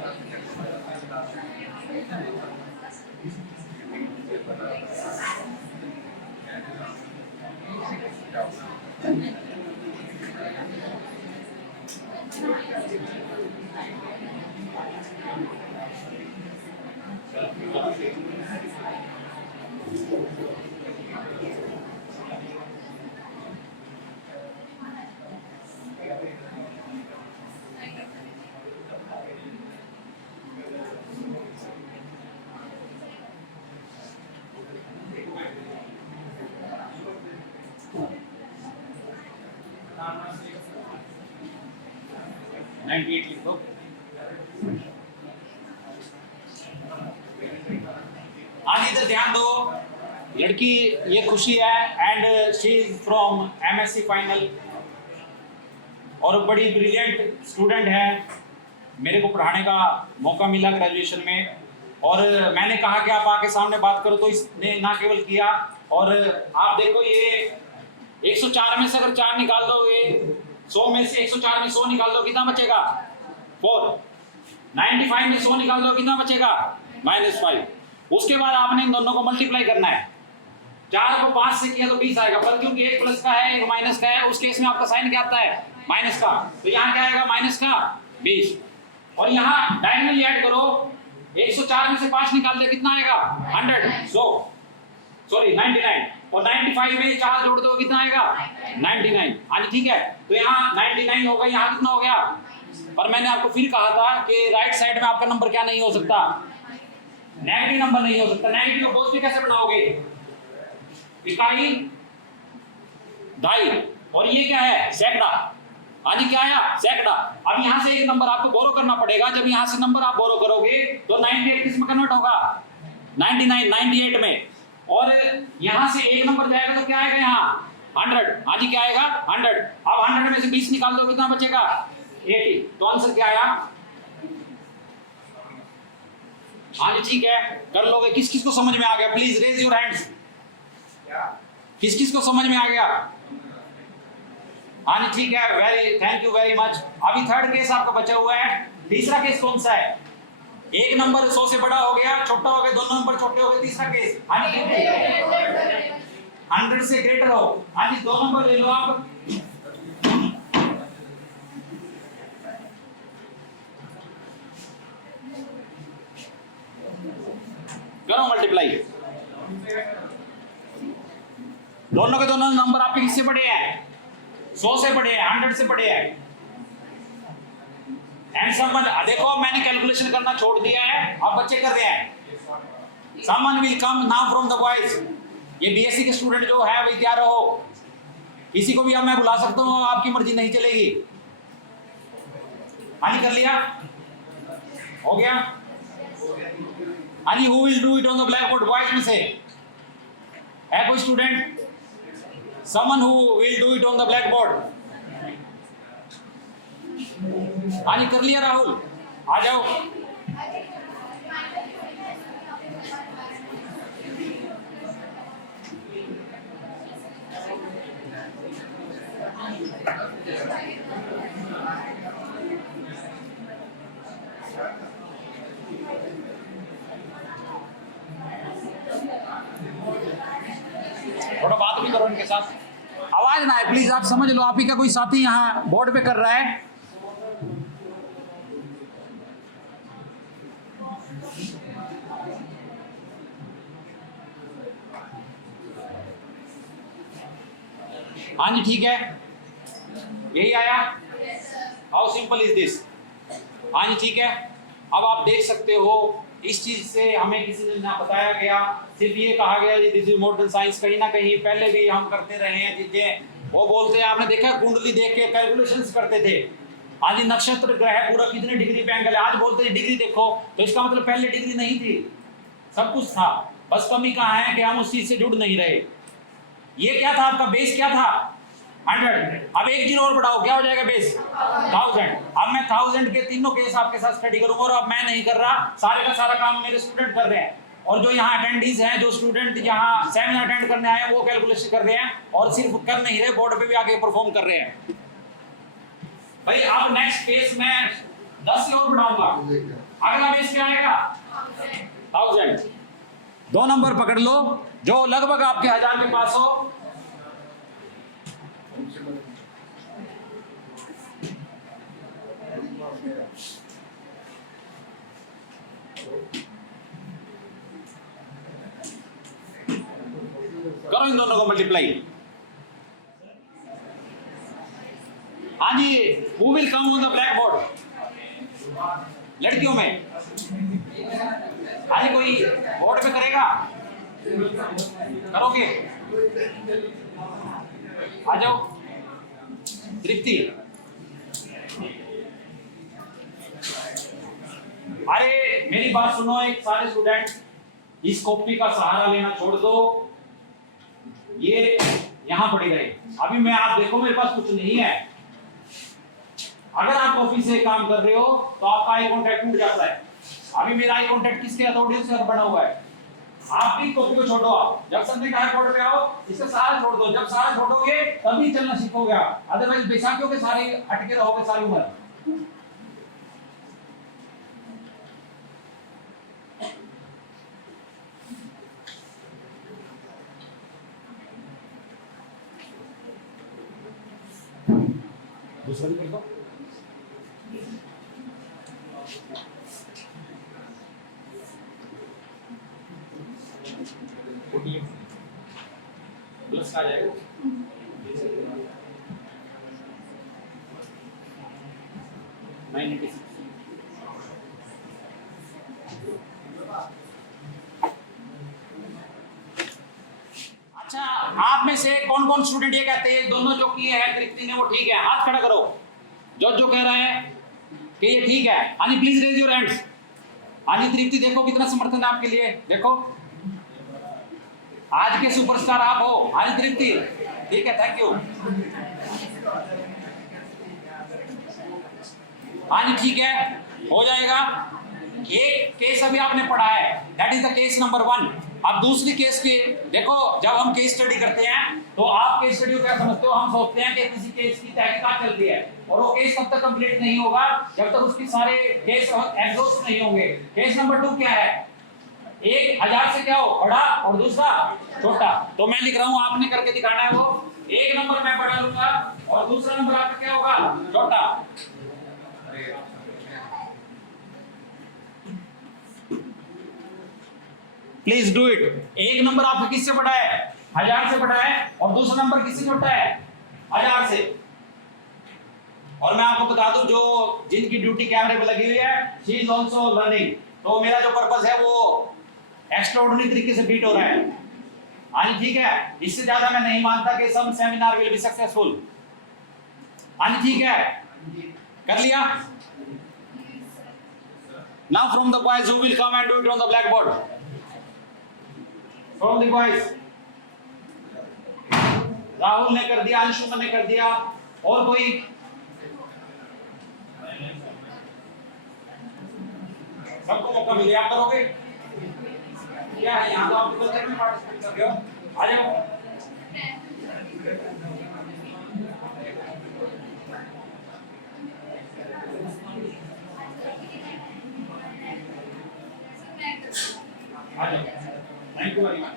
लिख दो। आज इधर ध्यान दो, लड़की ये खुशी है, and she is from MSc final, और बड़ी ब्रिलियंट स्टूडेंट है। मेरे को पढ़ाने का मौका मिला ग्रेजुएशन में, और मैंने कहा कि आप आके सामने बात करो, तो इसने ना केवल किया, और आप देखो ये 104 में से अगर 4 निकाल दो, ये 100 में से 104 में 100 निकाल दो, कितना बचेगा? 4। 95 में 100 निकाल दो, कितना बचेगा? -5। उसके बाद आपने इन दोनों को मल्टीप्लाई करना है। 4 को 5 से किया तो 20 आएगा, पर क्योंकि एक प्लस का है एक माइनस का है, उस केस में आपका साइन क्या आता है? माइनस का। तो यहाँ क्या आएगा? माइनस का 20। और यहाँ डायगोनली ऐड करो, 104 में से 5 निकाल दे, कितना आएगा? 99। और 95 में 4 जोड़ दो, कितना आएगा? 99। हाँ जी ठीक है, तो यहाँ 99 होगा, यहाँ कितना हो गया? पर मैंने आपको फिर कहा था कि राइट साइड में आपका नंबर क्या नहीं हो सकता, नेगेटिव नंबर नहीं हो सकता। नेगेटिव को पॉजिटिव कैसे बनाओगे? इकाई, दाई, और ये क्या है? सैकड़ा। हाँ जी, क्या आया? सैकड़ा। अब यहाँ से एक नंबर आपको बोरो करना पड़ेगा। जब यहाँ से नंबर आप बोरो करोगे तो 98 किस में कन्वर्ट होगा? 99, 98 में। और यहाँ से एक नंबर जाएगा तो क्या आएगा? यहाँ 100। हाँ जी, क्या आएगा? 100। अब 100 में से 20 निकाल दो, कितना बचेगा? 80। तो आंसर क्या आया? हाँ जी, ठीक है, कर लोगे। किस किस को समझ में आ गया? Please raise your hands. किस किस को समझ में आ गया? हाँ जी, ठीक है, very thank you very much. अभी थर्ड केस आपका बचा हुआ है। तीसरा केस कौन सा है? एक नंबर 100 से बड़ा हो गया, छोटा हो गया, दोनों नंबर छोटे हो गए। तीसरा केस, हाँ जी, 100 से ग्रेटर हो। हाँ जी, 2 नंबर ले लो आप। करो मल्टीप्लाई। दोनों के दोनों नंबर आपके किससे बड़े हैं? 100 से बड़े हैं, 100 से बड़े हैं। एंड समवन, देखो मैंने कैलकुलेशन करना छोड़ दिया है, अब बच्चे कर रहे हैं। Someone will come now from the boys. ये बीएससी के स्टूडेंट जो है वही तैयार रहो। किसी को भी अब मैं बुला सकता हूँ, आपकी मर्जी नहीं चलेगी। हाँ जी, कर लिया? हो गया? हाँ जी, who will do it on the black board? Boys में से है कोई student? Someone who will do it on the black board? हाँ जी, कर लिया राहुल? आ जाओ। थोड़ा बात भी करो इनके साथ, आवाज ना है प्लीज। आप समझ लो, आप ही का कोई साथी यहाँ बोर्ड पे कर रहा है। हाँ जी, ठीक है, यही आया। How simple is this? हाँ जी, ठीक है। अब आप देख सकते हो, इस चीज से हमें किसी ने ना बताया गया, सिर्फ ये कहा गया दिस इज मॉडर्न साइंस। कहीं ना कहीं पहले भी हम करते रहे हैं चीजें। वो बोलते हैं, आपने देखा कुंडली देख के कैलकुलेशंस करते थे। हाँ जी, नक्षत्र ग्रह पूरा कितने डिग्री पे एंगल है, आज बोलते हैं डिग्री देखो। तो इसका मतलब पहले डिग्री नहीं थी, सब कुछ था, बस कमी कहाँ है कि हम उस चीज से जुड़ नहीं रहे। ये क्या था आपका बेस? क्या था? 100। अब एक जीरो और बढ़ाओ, क्या हो जाएगा बेस? 1000। अब मैं 1000 के तीनों केस आपके साथ स्टडी करूंगा। और अब मैं नहीं कर रहा, सारे का सारा काम मेरे स्टूडेंट कर रहे हैं। और जो यहाँ अटेंडीज हैं, जो स्टूडेंट यहाँ सेमिनार अटेंड करने आए हैं, वो कैलकुलेशन कर रहे हैं। और सिर्फ कर नहीं रहे, बोर्ड पे भी आके परफॉर्म कर रहे हैं। भाई अब नेक्स्ट केस में 10 से और बढ़ाऊंगा। अगला बेस क्या आएगा? 1000। 2 नंबर पकड़ लो जो लगभग आपके 1000 के पास हो। करो इन दोनों को मल्टीप्लाई। हाँ जी, who will come on the black board? लड़कियों में हाँ जी, कोई बोर्ड पे करेगा? करोगे? आ जाओ। तृप्ति, अरे मेरी बात सुनो एक सारे स्टूडेंट, इस कॉपी का सहारा लेना छोड़ दो, ये यहां पड़ी रहे। अभी मैं, आप देखो मेरे पास कुछ नहीं है। अगर आप कॉपी से काम कर रहे हो तो आपका आई कांटेक्ट टूट जाता है। अभी मेरा आई कांटेक्ट किसके अथॉरिटी से बना हुआ है? आप भी कॉपी को छोड़ो। आप जब संडे का बोर्ड पे आओ, इसका सहारा छोड़ दो। जब सहारा छोड़ोगे तभी चलना सीखोगे आप, अदरवाइज बैसाखियों के सारे अटके रहोगे सारी उम्र। दूसरा भी कर दो। प्लस आ जाएगा। 986। अच्छा, आप में से कौन कौन स्टूडेंट ये कहते हैं दोनों जो किए हैं तृप्ति ने वो ठीक है? हाथ खड़ा करो जो कह रहे हैं कि ये ठीक है। हाँ जी, प्लीज रेज योर हैंड्स। हाँ जी तृप्ति, देखो कितना समर्थन है आपके लिए, देखो आज के सुपरस्टार आप हो। हाँ जी तृप्ति, ठीक है, थैंक यू। हाँ जी ठीक है, हो जाएगा। एक केस अभी आपने पढ़ा है, that is the case number 1। अब दूसरी केस के देखो, जब हम केस स्टडी करते हैं तो आप केस स्टडी को क्या समझते हो? हम सोचते हैं कि किसी केस की तहकीकात चल रही है और वो केस तब तक कंप्लीट नहीं होगा जब तक उसकी सारे केस एग्जॉस्ट नहीं होंगे। केस नंबर 2 क्या है? 1000 से क्या हो बड़ा और दूसरा छोटा। तो मैं लिख रहा हूं, आपने करके दिखाना है। वो एक नंबर मैं बड़ा लूंगा और दूसरा नंबर आपका क्या होगा? छोटा। Please do it. एक नंबर आपका किससे बड़ा है? 1000 से बड़ा है और दूसरा नंबर किससे छोटा है? 1000 से। और मैं आपको बता दूं, जो जिनकी ड्यूटी कैमरे पे लगी हुई है, शी इज आल्सो लर्निंग। तो मेरा जो पर्पस है वो एक्स्ट्राऑर्डिनरी तरीके से बीट हो रहा है। हाँ जी ठीक है, इससे ज्यादा मैं नहीं मानता कि सम सेमिनार विल बी सक्सेसफुल। हाँ जी ठीक है, कर लिया। Now from the boys who will come and do it on the black board. From the boys, Rahul ने कर दिया, अंशुमन ने कर दिया, और कोई? सबको मौका मिले, आप करोगे क्या है? यहाँ तो आप कल्चर में पार्टिसिपेट कर रहे हो, आ जाओ। आ जाओ, थैंक यू वेरी मच।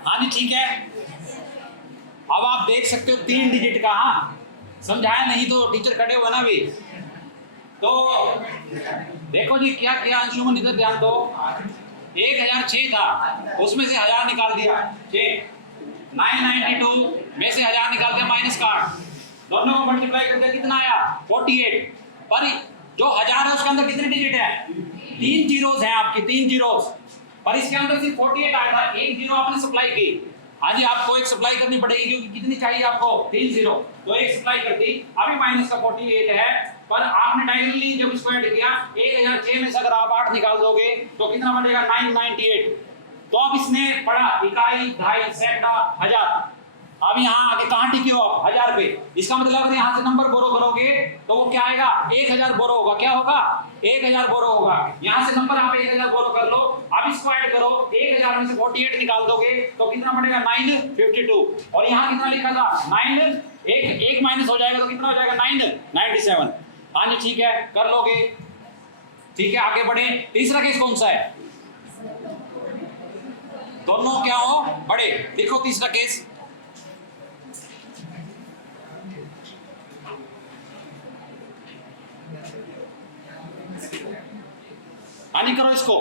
हाँ जी ठीक है, अब आप देख सकते हो 3 डिजिट का। हाँ समझाया नहीं तो टीचर खड़े हुए ना भी। तो देखो जी क्या किया अंशुमन, इधर ध्यान दो। 1006 था, उसमें से 1000 निकाल दिया। 992 में से 1000 निकाल दिया, माइनस काट, दोनों को मल्टीप्लाई कर दिया, कितना आया? 48। पर जो 1000 है उसके अंदर कितने डिजिट है? 3 जीरोस हैं आपकी, 3 जीरोस। पर इसके अंदर सिर्फ 48 आया था, एक जीरो आपने सप्लाई की। हाँ जी, आपको एक सप्लाई करनी पड़ेगी क्योंकि कितनी चाहिए आपको? 3 जीरो, तो एक सप्लाई कर दी। अभी माइनस का 48 है, पर आपने डायरेक्टली जब इसको ऐड किया 1006 में से अगर आप 8 निकाल दोगे तो कितना बनेगा? 998। तो अब इसने पढ़ा इकाई, दहाई, सैकड़ा, हजार। अब यहाँ आगे कहाँ टिके हो आप? 1000 पे। इसका मतलब अगर यहाँ से नंबर बोरो करोगे तो वो क्या आएगा? 1000 बोरो होगा। क्या होगा? 1000 बोरो होगा। यहाँ से नंबर आप 1000 बोरो कर लो। अब इसको ऐड करो, 1000 में से 48 निकाल दोगे तो कितना बनेगा? 952। और यहाँ कितना लिखा था? 9, एक माइनस हो जाएगा तो कितना हो जाएगा? 997। हाँ जी ठीक है, कर लोगे। ठीक है, आगे बढ़े। तीसरा केस कौन सा है? दोनों क्या हो? बड़े। देखो तीसरा केस, हानि करो इसको।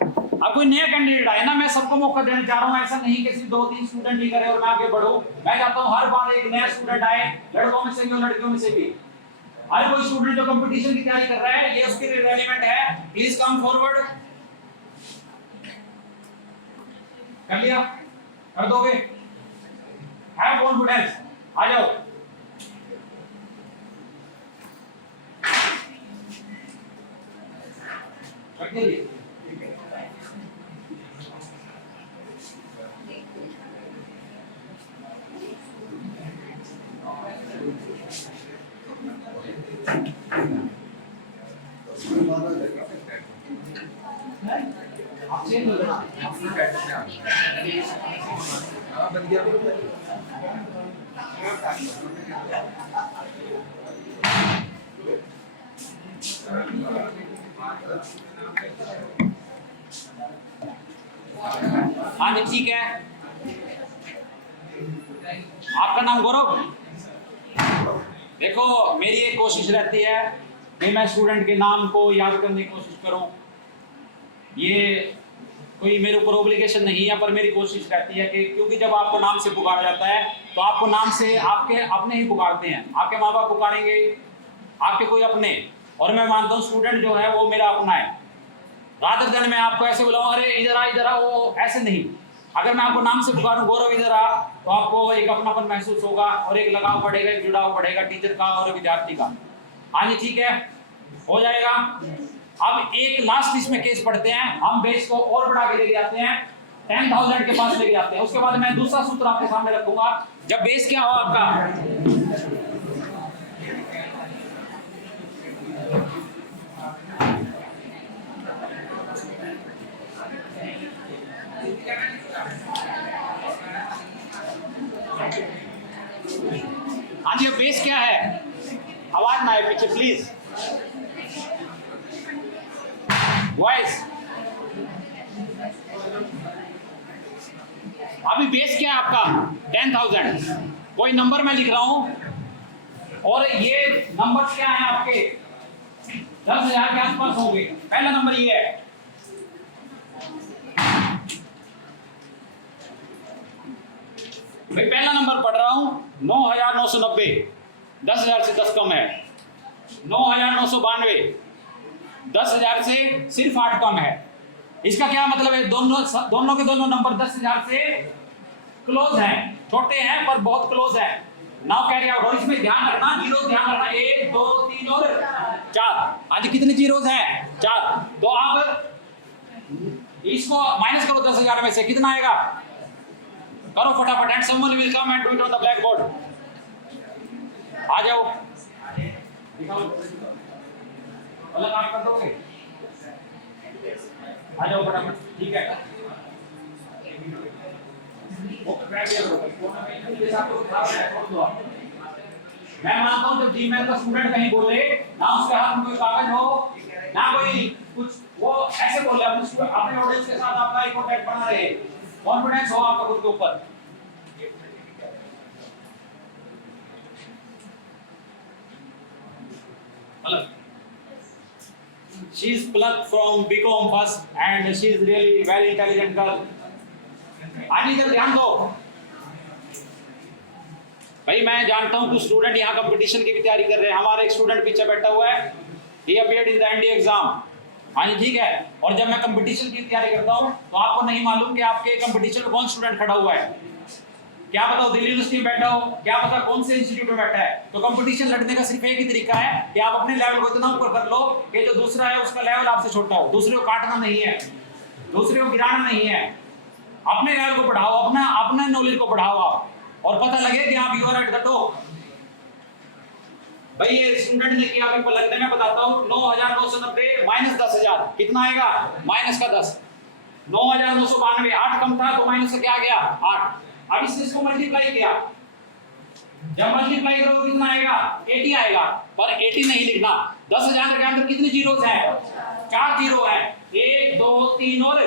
अब कोई नया कैंडिडेट आए ना, मैं सबको मौका देना चाह रहा हूं। ऐसा नहीं कि सिर्फ 2-3 स्टूडेंट ही करे और मैं आगे बढ़ूं। मैं चाहता हूं हर बार एक नया स्टूडेंट आए, लड़कों में से भी और लड़कियों में से भी। हर कोई स्टूडेंट जो कंपटीशन की तैयारी कर रहा है, ये उसके लिए रेलेवेंट है। Please come forward. कर लिया? कर दोगे? हैव कॉन्फिडेंस, आ जाओ। करके लिए हाँ जी ठीक है। आपका नाम गौरव? देखो मेरी एक कोशिश रहती है कि मैं स्टूडेंट के नाम को याद करने की कोशिश करूं। ये कोई मेरे ऊपर ओब्लिगेशन नहीं है, पर मेरी कोशिश रहती है कि क्योंकि जब आपको नाम से पुकारा जाता है तो आपको नाम से आपके अपने ही पुकारते हैं। आपके माँ बाप पुकारेंगे, आपके कोई अपने, और मैं मानता हूँ स्टूडेंट जो है वो मेरा अपना है। रादर देन मैं आपको ऐसे बुलाऊं, अरे इधर आ, वो ऐसे नहीं। अगर मैं आपको नाम से पुकारूं, गौरव इधर आ, तो आपको एक अपनापन महसूस होगा और एक लगाव बढ़ेगा, एक जुड़ाव बढ़ेगा टीचर का और विद्यार्थी का। हाँ जी ठीक है, हो जाएगा। अब एक लास्ट इसमें केस पढ़ते हैं, हम बेस को और बढ़ा के लेके जाते हैं, 10,000 के पास लेके जाते हैं। उसके बाद मैं दूसरा सूत्र आपके सामने रखूंगा। जब बेस क्या हो आपका, हाँ जी, बेस क्या है? आवाज ना आए पीछे प्लीज, वॉइस। अभी बेस क्या है आपका? 10,000। कोई नंबर मैं लिख रहा हूं और ये नंबर क्या है आपके? 10,000 के आसपास होंगे। पहला नंबर ये है, भाई पहला नंबर पढ़ रहा हूं 9,990, 10,000 से 10 कम है। 9,992, 10,000 से सिर्फ 8 कम है। इसका क्या मतलब है? दोनों के दोनों नंबर 10,000 से क्लोज हैं, छोटे हैं पर बहुत क्लोज है। Now carry out. और इसमें ध्यान रखना, जीरो ध्यान रखना, 1 2 3 और 4। आज कितने जीरोस हैं? 4। तो अब इसको माइनस करो 10,000 में से, कितना आएगा? करो फटाफट, and someone will come and do it on the black board. आ जाओ, अलग आप कर दोगे? आ जाओ फटाफट, ठीक है। मैं मानता हूं जब जीमेल का स्टूडेंट कहीं बोले ना, उसके हाथ में कोई कागज हो ना कोई कुछ, वो ऐसे बोले अपने ऑडियंस के साथ आपका एक कॉन्टैक्ट बना रहे, कॉन्फिडेंस हो आपका खुद के ऊपर। She is plucked from BCom first and she is really very intelligent girl. आज इधर ध्यान दो भाई। मैं जानता हूं कुछ स्टूडेंट यहाँ कंपटीशन की भी तैयारी कर रहे हैं। हमारा एक स्टूडेंट पीछे बैठा हुआ है, he appeared in the NDA exam. हाँ जी ठीक है। और जब मैं कंपटीशन की तैयारी करता हूँ तो आपको नहीं मालूम कि आपके कंपटीशन में कौन स्टूडेंट खड़ा हुआ है। क्या पता दिल्ली यूनिवर्सिटी में बैठा हो, क्या पता कौन से इंस्टीट्यूट में बैठा है। तो कंपटीशन लड़ने का सिर्फ एक ही तरीका है कि आप अपने लेवल को इतना ऊपर कर लो कि जो दूसरा है उसका लेवल आपसे छोटा हो। दूसरे को काटना नहीं है, दूसरे को गिराना नहीं है, अपने लेवल को बढ़ाओ, अपना नॉलेज को बढ़ाओ आप, और पता लगे कि आप you are at the top. भाई ये स्टूडेंट ने किया, अभी लगने में बताता हूँ। 9,990 माइनस 10,000 कितना आएगा? माइनस का 10। 9,992, 8 कम था तो माइनस का क्या आ गया? 8। अब इसको मल्टीप्लाई किया, जब मल्टीप्लाई करोगे कितना आएगा? 80 आएगा। पर 80 नहीं लिखना, 10,000 के अंदर कितने जीरोस हैं? 4 जीरो हैं, 1 2 3 और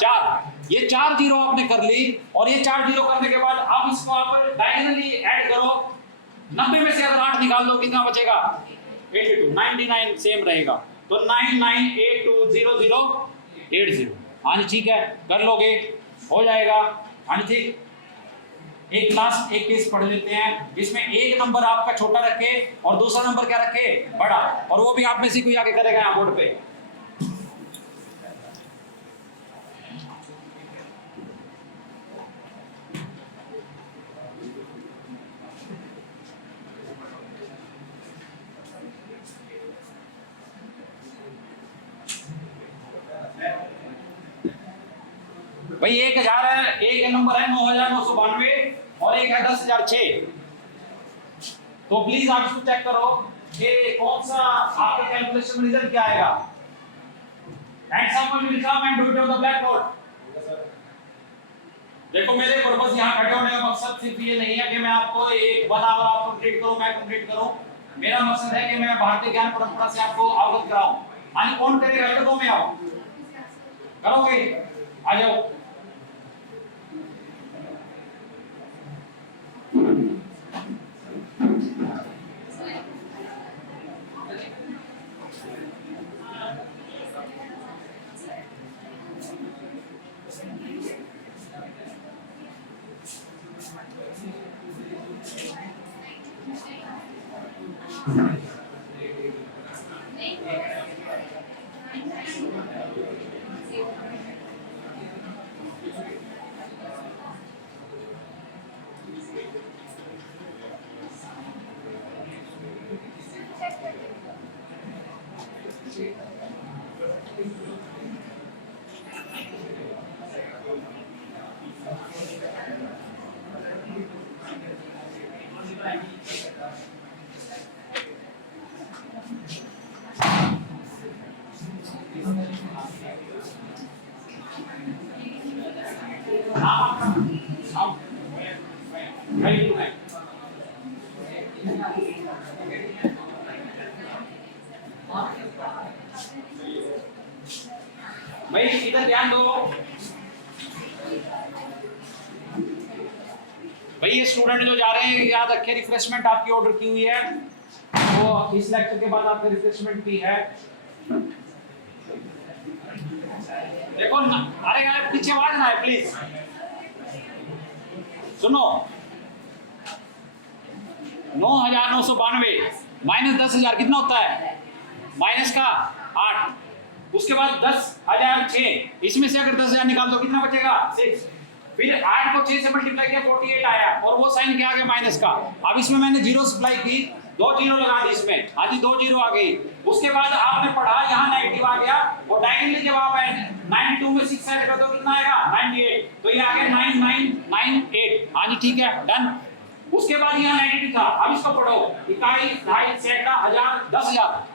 4। ये 4 जीरो आपने कर ली, और ये 4 जीरो करने के बाद अब इसको आप डायगोनली ऐड करो। 90 में से अगर 8 निकाल दो कितना बचेगा? 82। 99 सेम रहेगा, तो 99820080। हाँ जी ठीक है, कर लोगे, हो जाएगा। हाँ जी ठीक। एक लास्ट एक केस पढ़ लेते हैं जिसमें एक नंबर आपका छोटा रखे और दूसरा नंबर क्या रखे? बड़ा, और वो भी आप में से कोई आगे करेगा यहाँ बोर्ड पे। भाई 1,000 है, एक नंबर है 9,992 और एक है 10,006। तो प्लीज आप इसको चेक करो कि कौन सा आपके कैलकुलेशन में रिजल्ट क्या आएगा। and someone will come and do it on the blackboard. देखो मेरे पर्पस यहाँ खड़े होने का मकसद सिर्फ ये नहीं है कि मैं आपको एक 1 आवर आप कंप्लीट करूँ, मैं कंप्लीट करूँ। मेरा मकसद है कि मैं भारतीय ज्ञान परंपरा से आपको अवगत कराऊं। यानी कौन करेगा? ये दो में आओ, करोगे? आ जाओ। भाई इधर ध्यान दो। भाई ये स्टूडेंट जो जा रहे हैं याद रखें, रिफ्रेशमेंट आपकी ऑर्डर की हुई है, वो इस लेक्चर के बाद आपकी रिफ्रेशमेंट की है। देखो ना, अरे यार पीछे आवाज ना है प्लीज। सुनो, 9,992 माइनस 10,000 कितना होता है? माइनस का 8, उसके बाद 10,006, इसमें से अगर 10,000 निकाल दो कितना बचेगा? 6। फिर 8 को 6 से मल्टीप्लाई किया 48 आया, और वो साइन क्या आ गया? माइनस का। अब इसमें मैंने जीरो सप्लाई की, 2 जीरो लगा दी इसमें, हाँ जी 2 जीरो आ गई। उसके बाद आपने पढ़ा यहाँ नेगेटिव आ गया, और डायरेक्टली जब आप 92 में 6 ऐड कर दो कितना आएगा? 98, तो ये आ गया 9998। हाँ जी ठीक है, डन। उसके बाद यहाँ नेगेटिव था, अब इसको पढ़ो, इकाई, ढाई, सैकड़ा, हजार, 10,000।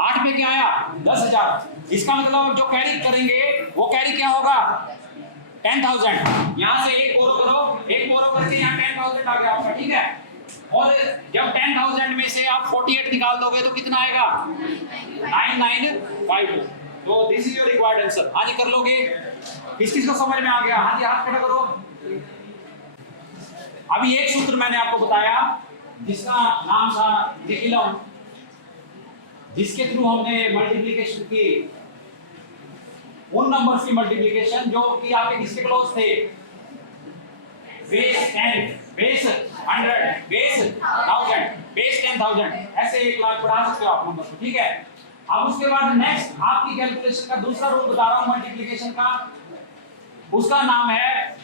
8 पे क्या आया? 10,000। इसका मतलब जो कैरी करेंगे वो कैरी क्या होगा? 10,000। यहाँ से एक बोरो करो, एक बोरो करके यहाँ 10,000 आ गया आपका, ठीक है। और जब 10,000 में से आप 48 निकाल दोगे तो कितना आएगा? 995। तो this is your required answer. हाँ जी कर लोगे? किस किस को समझ में आ गया? हाँ जी हाथ खड़ा करो। अभी एक सूत्र मैंने आपको बताया जिसका नाम था निखिलम, जिसके थ्रू हमने मल्टीप्लिकेशन की, उन नंबर्स की मल्टीप्लिकेशन जो कि आपके किसके क्लोज थे? बेस 10, बेस 100, बेस 1000, बेस 10,000, ऐसे 1 लाख बढ़ा सकते हो आप नंबर को, ठीक है। अब उसके बाद नेक्स्ट आपकी कैलकुलेशन का दूसरा रूल बता रहा हूं मल्टीप्लिकेशन का, उसका नाम है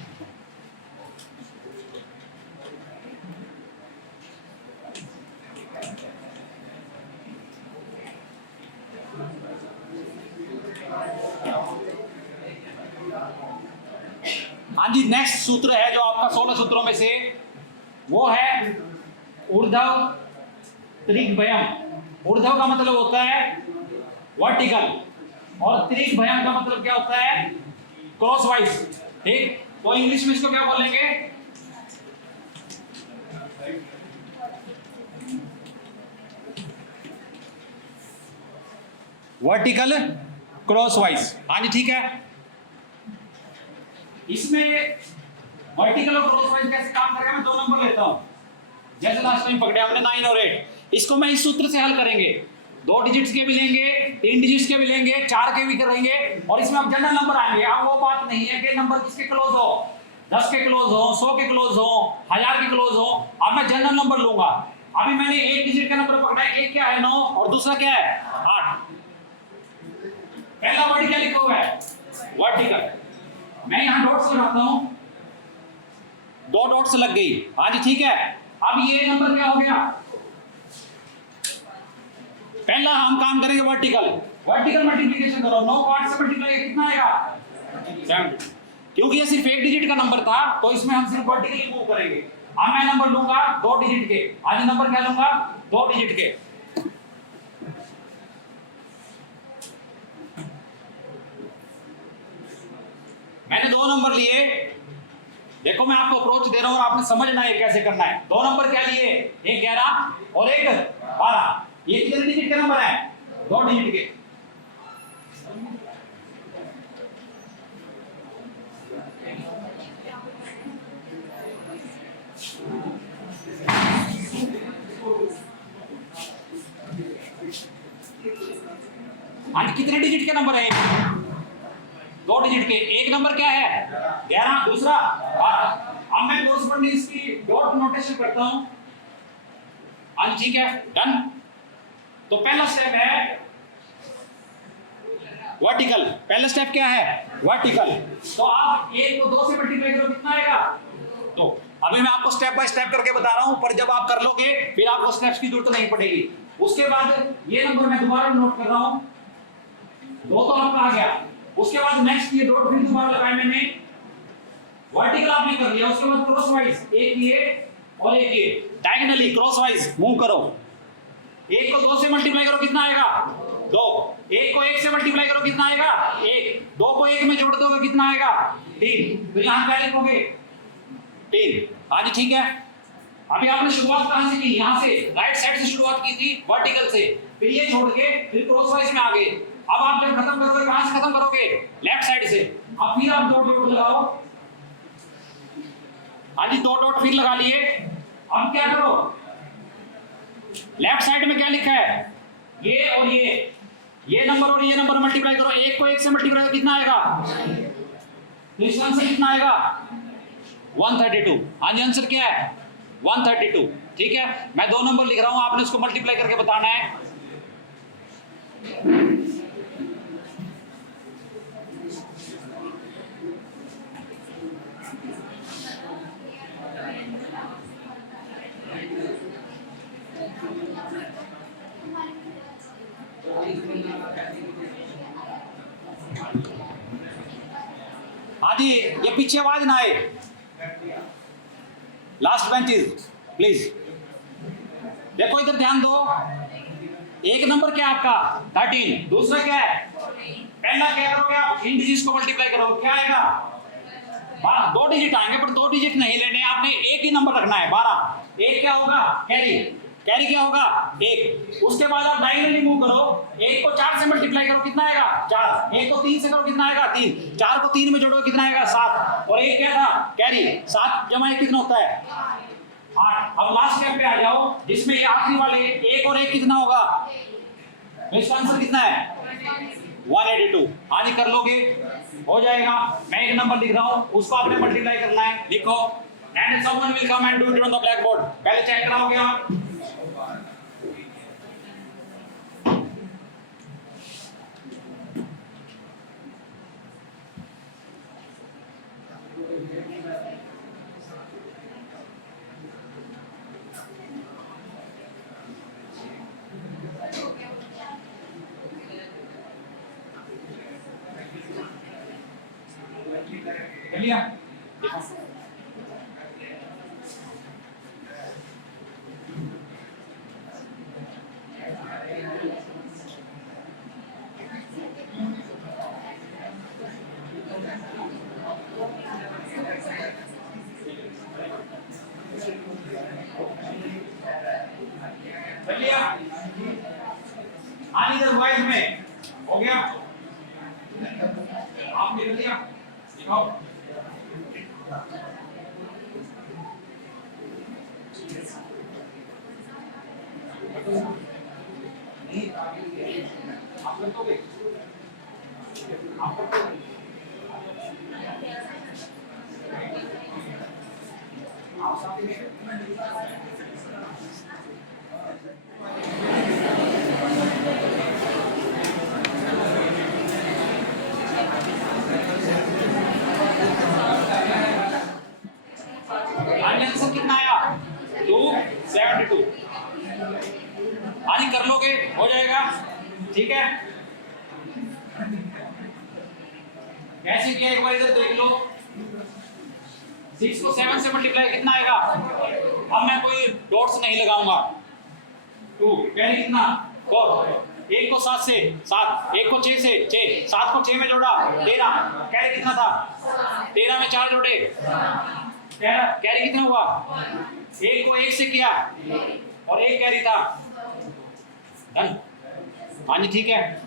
हाँ जी नेक्स्ट सूत्र है जो आपका 16 सूत्रों में से, वो है ऊर्ध्व त्रिज्यम। ऊर्ध्व का मतलब होता है वर्टिकल, और त्रिज्यम का मतलब क्या होता है? क्रॉसवाइज, ठीक। तो इंग्लिश में इसको क्या बोलेंगे? Vertical crosswise. हाँ जी ठीक है। इसमें वर्टिकल और क्रॉसवाइज कैसे काम करेगा? मैं 2 नंबर लेता हूं, जैसे लास्ट टाइम पकड़े हमने 9 और 8। इसको मैं इस सूत्र से हल करेंगे, 2 डिजिट्स के भी लेंगे, 3 डिजिट्स के भी लेंगे, 4 के भी करेंगे, और इसमें अब जनरल नंबर आएंगे। अब वो बात नहीं है कि नंबर किसके क्लोज हो, 10 के क्लोज हो, 100 के क्लोज हो, 1000 के क्लोज हो। अब मैं जनरल नंबर लूंगा। अभी मैंने एक डिजिट का नंबर पकड़ा है, एक क्या है 9 और दूसरा क्या है 8। पहला वर्ड क्या लिखा हुआ है? वर्टिकल। मैं यहां डॉट्स लगाता हूं, 2 डॉट्स लग गई। हाँ जी ठीक है। अब ये नंबर क्या हो गया? पहला हम काम करेंगे वर्टिकल, वर्टिकल मल्टीप्लिकेशन करो। 9 को 8 से मल्टीप्लाई कितना आएगा? 7। क्योंकि ये सिर्फ एक डिजिट का नंबर था तो इसमें हम सिर्फ वर्टिकली मूव करेंगे। अब मैं नंबर लूंगा 2 डिजिट के। आज नंबर क्या लूंगा? 2 डिजिट के। नंबर लिए, देखो मैं आपको अप्रोच दे रहा हूं और आपने समझना है कैसे करना है। 2 नंबर क्या लिए, एक 11 और एक 12। ये कितने डिजिट के नंबर है, 2 डिजिट के। आज कितने डिजिट के नंबर है, 2 डिजिट के। एक नंबर क्या है 11, दूसरा 12। अब मैं कोरेस्पोंडेंस की डॉट नोटेशन करता हूं। आज ठीक है, डन। तो पहला स्टेप है वर्टिकल। पहला स्टेप क्या है, वर्टिकल। तो आप 1 को 2 से मल्टीप्लाई करो, कितना आएगा 2। अभी मैं आपको स्टेप बाय स्टेप करके बता रहा हूं, पर जब आप कर लोगे फिर आपको स्टेप्स की जरूरत नहीं पड़ेगी। उसके बाद ये नंबर मैं दोबारा नोट कर रहा हूं, 2 तो आपका आ गया। उसके बाद नेक्स्ट ये डॉट फिर दोबारा लगाया मैंने, वर्टिकल आपने कर लिया। उसके बाद क्रॉस वाइज एक ये और एक ये, डायगोनली क्रॉस वाइज मूव करो। 1 को 2 से मल्टीप्लाई करो, कितना आएगा 2। 1 को 1 से मल्टीप्लाई करो, कितना आएगा 1। 2 को 1 में जोड़ दोगे, कितना आएगा 3। तो यहां क्या लिखोगे 3। हाँ जी ठीक है। अभी आपने शुरुआत कहां से की, यहां से राइट साइड से शुरुआत की थी वर्टिकल से, फिर ये छोड़ के फिर क्रॉस वाइज में आ गए। अब आप जब खत्म करोगे कहां से खत्म करोगे, लेफ्ट साइड से। अब फिर आप 2 डॉट लगाओ। हाँ जी 2 डॉट फिर लगा लिए। अब क्या करो, लेफ्ट साइड में क्या लिखा है, ये और ये नंबर और ये नंबर मल्टीप्लाई करो। 1 को 1 से मल्टीप्लाई करो, कितना आएगा, तो इसका आंसर कितना आएगा 132। हाँ जी आंसर क्या है 132। ठीक है, मैं 2 नंबर लिख रहा हूं, आपने उसको मल्टीप्लाई करके बताना है। हाँ जी, ये पीछे आवाज ना आए। Last benches please. देखो इधर ध्यान दो। एक नंबर क्या है आपका 13, दूसरा क्या है, पहला क्या करोगे आप, इन डिजिट्स को मल्टीप्लाई करोगे, क्या आएगा 12। 2 डिजिट आएंगे पर 2 डिजिट नहीं लेने, आपने एक ही नंबर रखना है 12। एक क्या होगा कैरी, कैरी क्या होगा 1। उसके बाद आप डायगोनली मूव करो। 1 को 4 से मल्टीप्लाई करो, कितना आएगा 4। 1 को 3 से करो, कितना आएगा 3। 4 को 3 में जोड़ो, कितना आएगा 7। और 1 क्या था कैरी, 7 जमा 1 कितना होता है 8। अब लास्ट स्टेप पे आ जाओ, जिसमें ये आखिरी वाले 1 और 1 कितना होगा, तो इसका आंसर कितना है 182। हाँ जी कर लोगे, हो जाएगा। मैं एक नंबर लिख रहा हूं, उसको आपने मल्टीप्लाई करना है, लिखो। And someone will come and do it on the black board. पहले चेक कराओगे आप। कर लिया, देखो कर लिया। हाँ इधर वॉइस में हो गया, आपने कर लिया, दिखाओ। आप कर दोगे, आप कर दोगे। आप साथ में आंसर कितना आया 272। आज कर लोगे, हो जाएगा। ठीक है, कैसे किया एक बार इधर देख लो। 6 को 7 से मल्टीप्लाई कितना आएगा, अब मैं कोई डॉट्स नहीं लगाऊंगा। 2 कैरी कितना 4। 1 को 7 से 7, 1 को 6 से 6, 7 को 6 में जोड़ा 13, कैरी कितना था 13 में 4 जोड़े 13, कैरी कितना हुआ 1 को 1 से किया और 1 कैरी था। डन। हाँ जी ठीक है।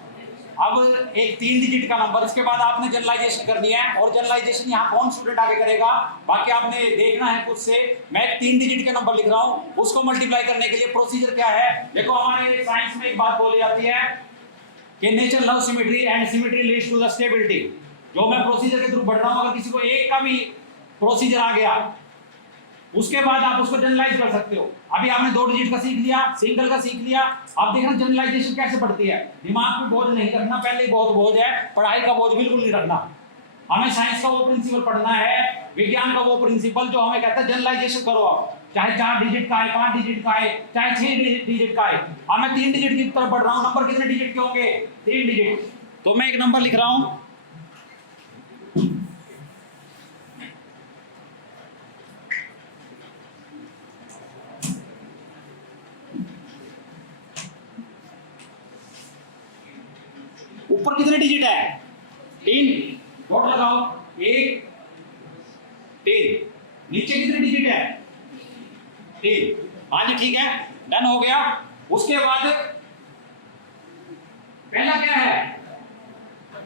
अब एक 3 डिजिट का नंबर, इसके बाद आपने जनरलाइजेशन करनी है और जनरलाइजेशन यहाँ कौन स्टूडेंट आगे करेगा बाकी आपने देखना है खुद से। मैं एक 3 डिजिट का नंबर लिख रहा हूँ, उसको मल्टीप्लाई करने के लिए प्रोसीजर क्या है। देखो हमारे साइंस में एक बात बोली जाती है कि nature love symmetry and symmetry leads to the stability. जो मैं प्रोसीजर के थ्रू बढ़ रहा हूँ, अगर किसी को एक का भी प्रोसीजर आ गया उसके बाद आप उसको जनरलाइज कर सकते हो। अभी आपने 2 डिजिट का सीख लिया, सिंगल का सीख लिया, अब देखना जनरलाइजेशन कैसे बढ़ती है। दिमाग पे बोझ नहीं रखना, पहले ही बहुत बोझ है, पढ़ाई का बोझ बिल्कुल नहीं रखना। हमें साइंस का वो प्रिंसिपल पढ़ना है, विज्ञान का वो प्रिंसिपल जो हमें कहता है जनरलाइजेशन करो। आप चाहे 4 डिजिट का है, 5 डिजिट का है, चाहे 6 डिजिट का है। अब मैं 3 डिजिट की तरफ बढ़ रहा हूँ। नंबर कितने डिजिट के होंगे 3 डिजिट। तो मैं एक नंबर लिख रहा हूँ, ऊपर कितने डिजिट है 3, डॉट लगाओ 1 3, नीचे कितने डिजिट है 3। हाँ जी ठीक है, डन हो गया। उसके बाद पहला क्या है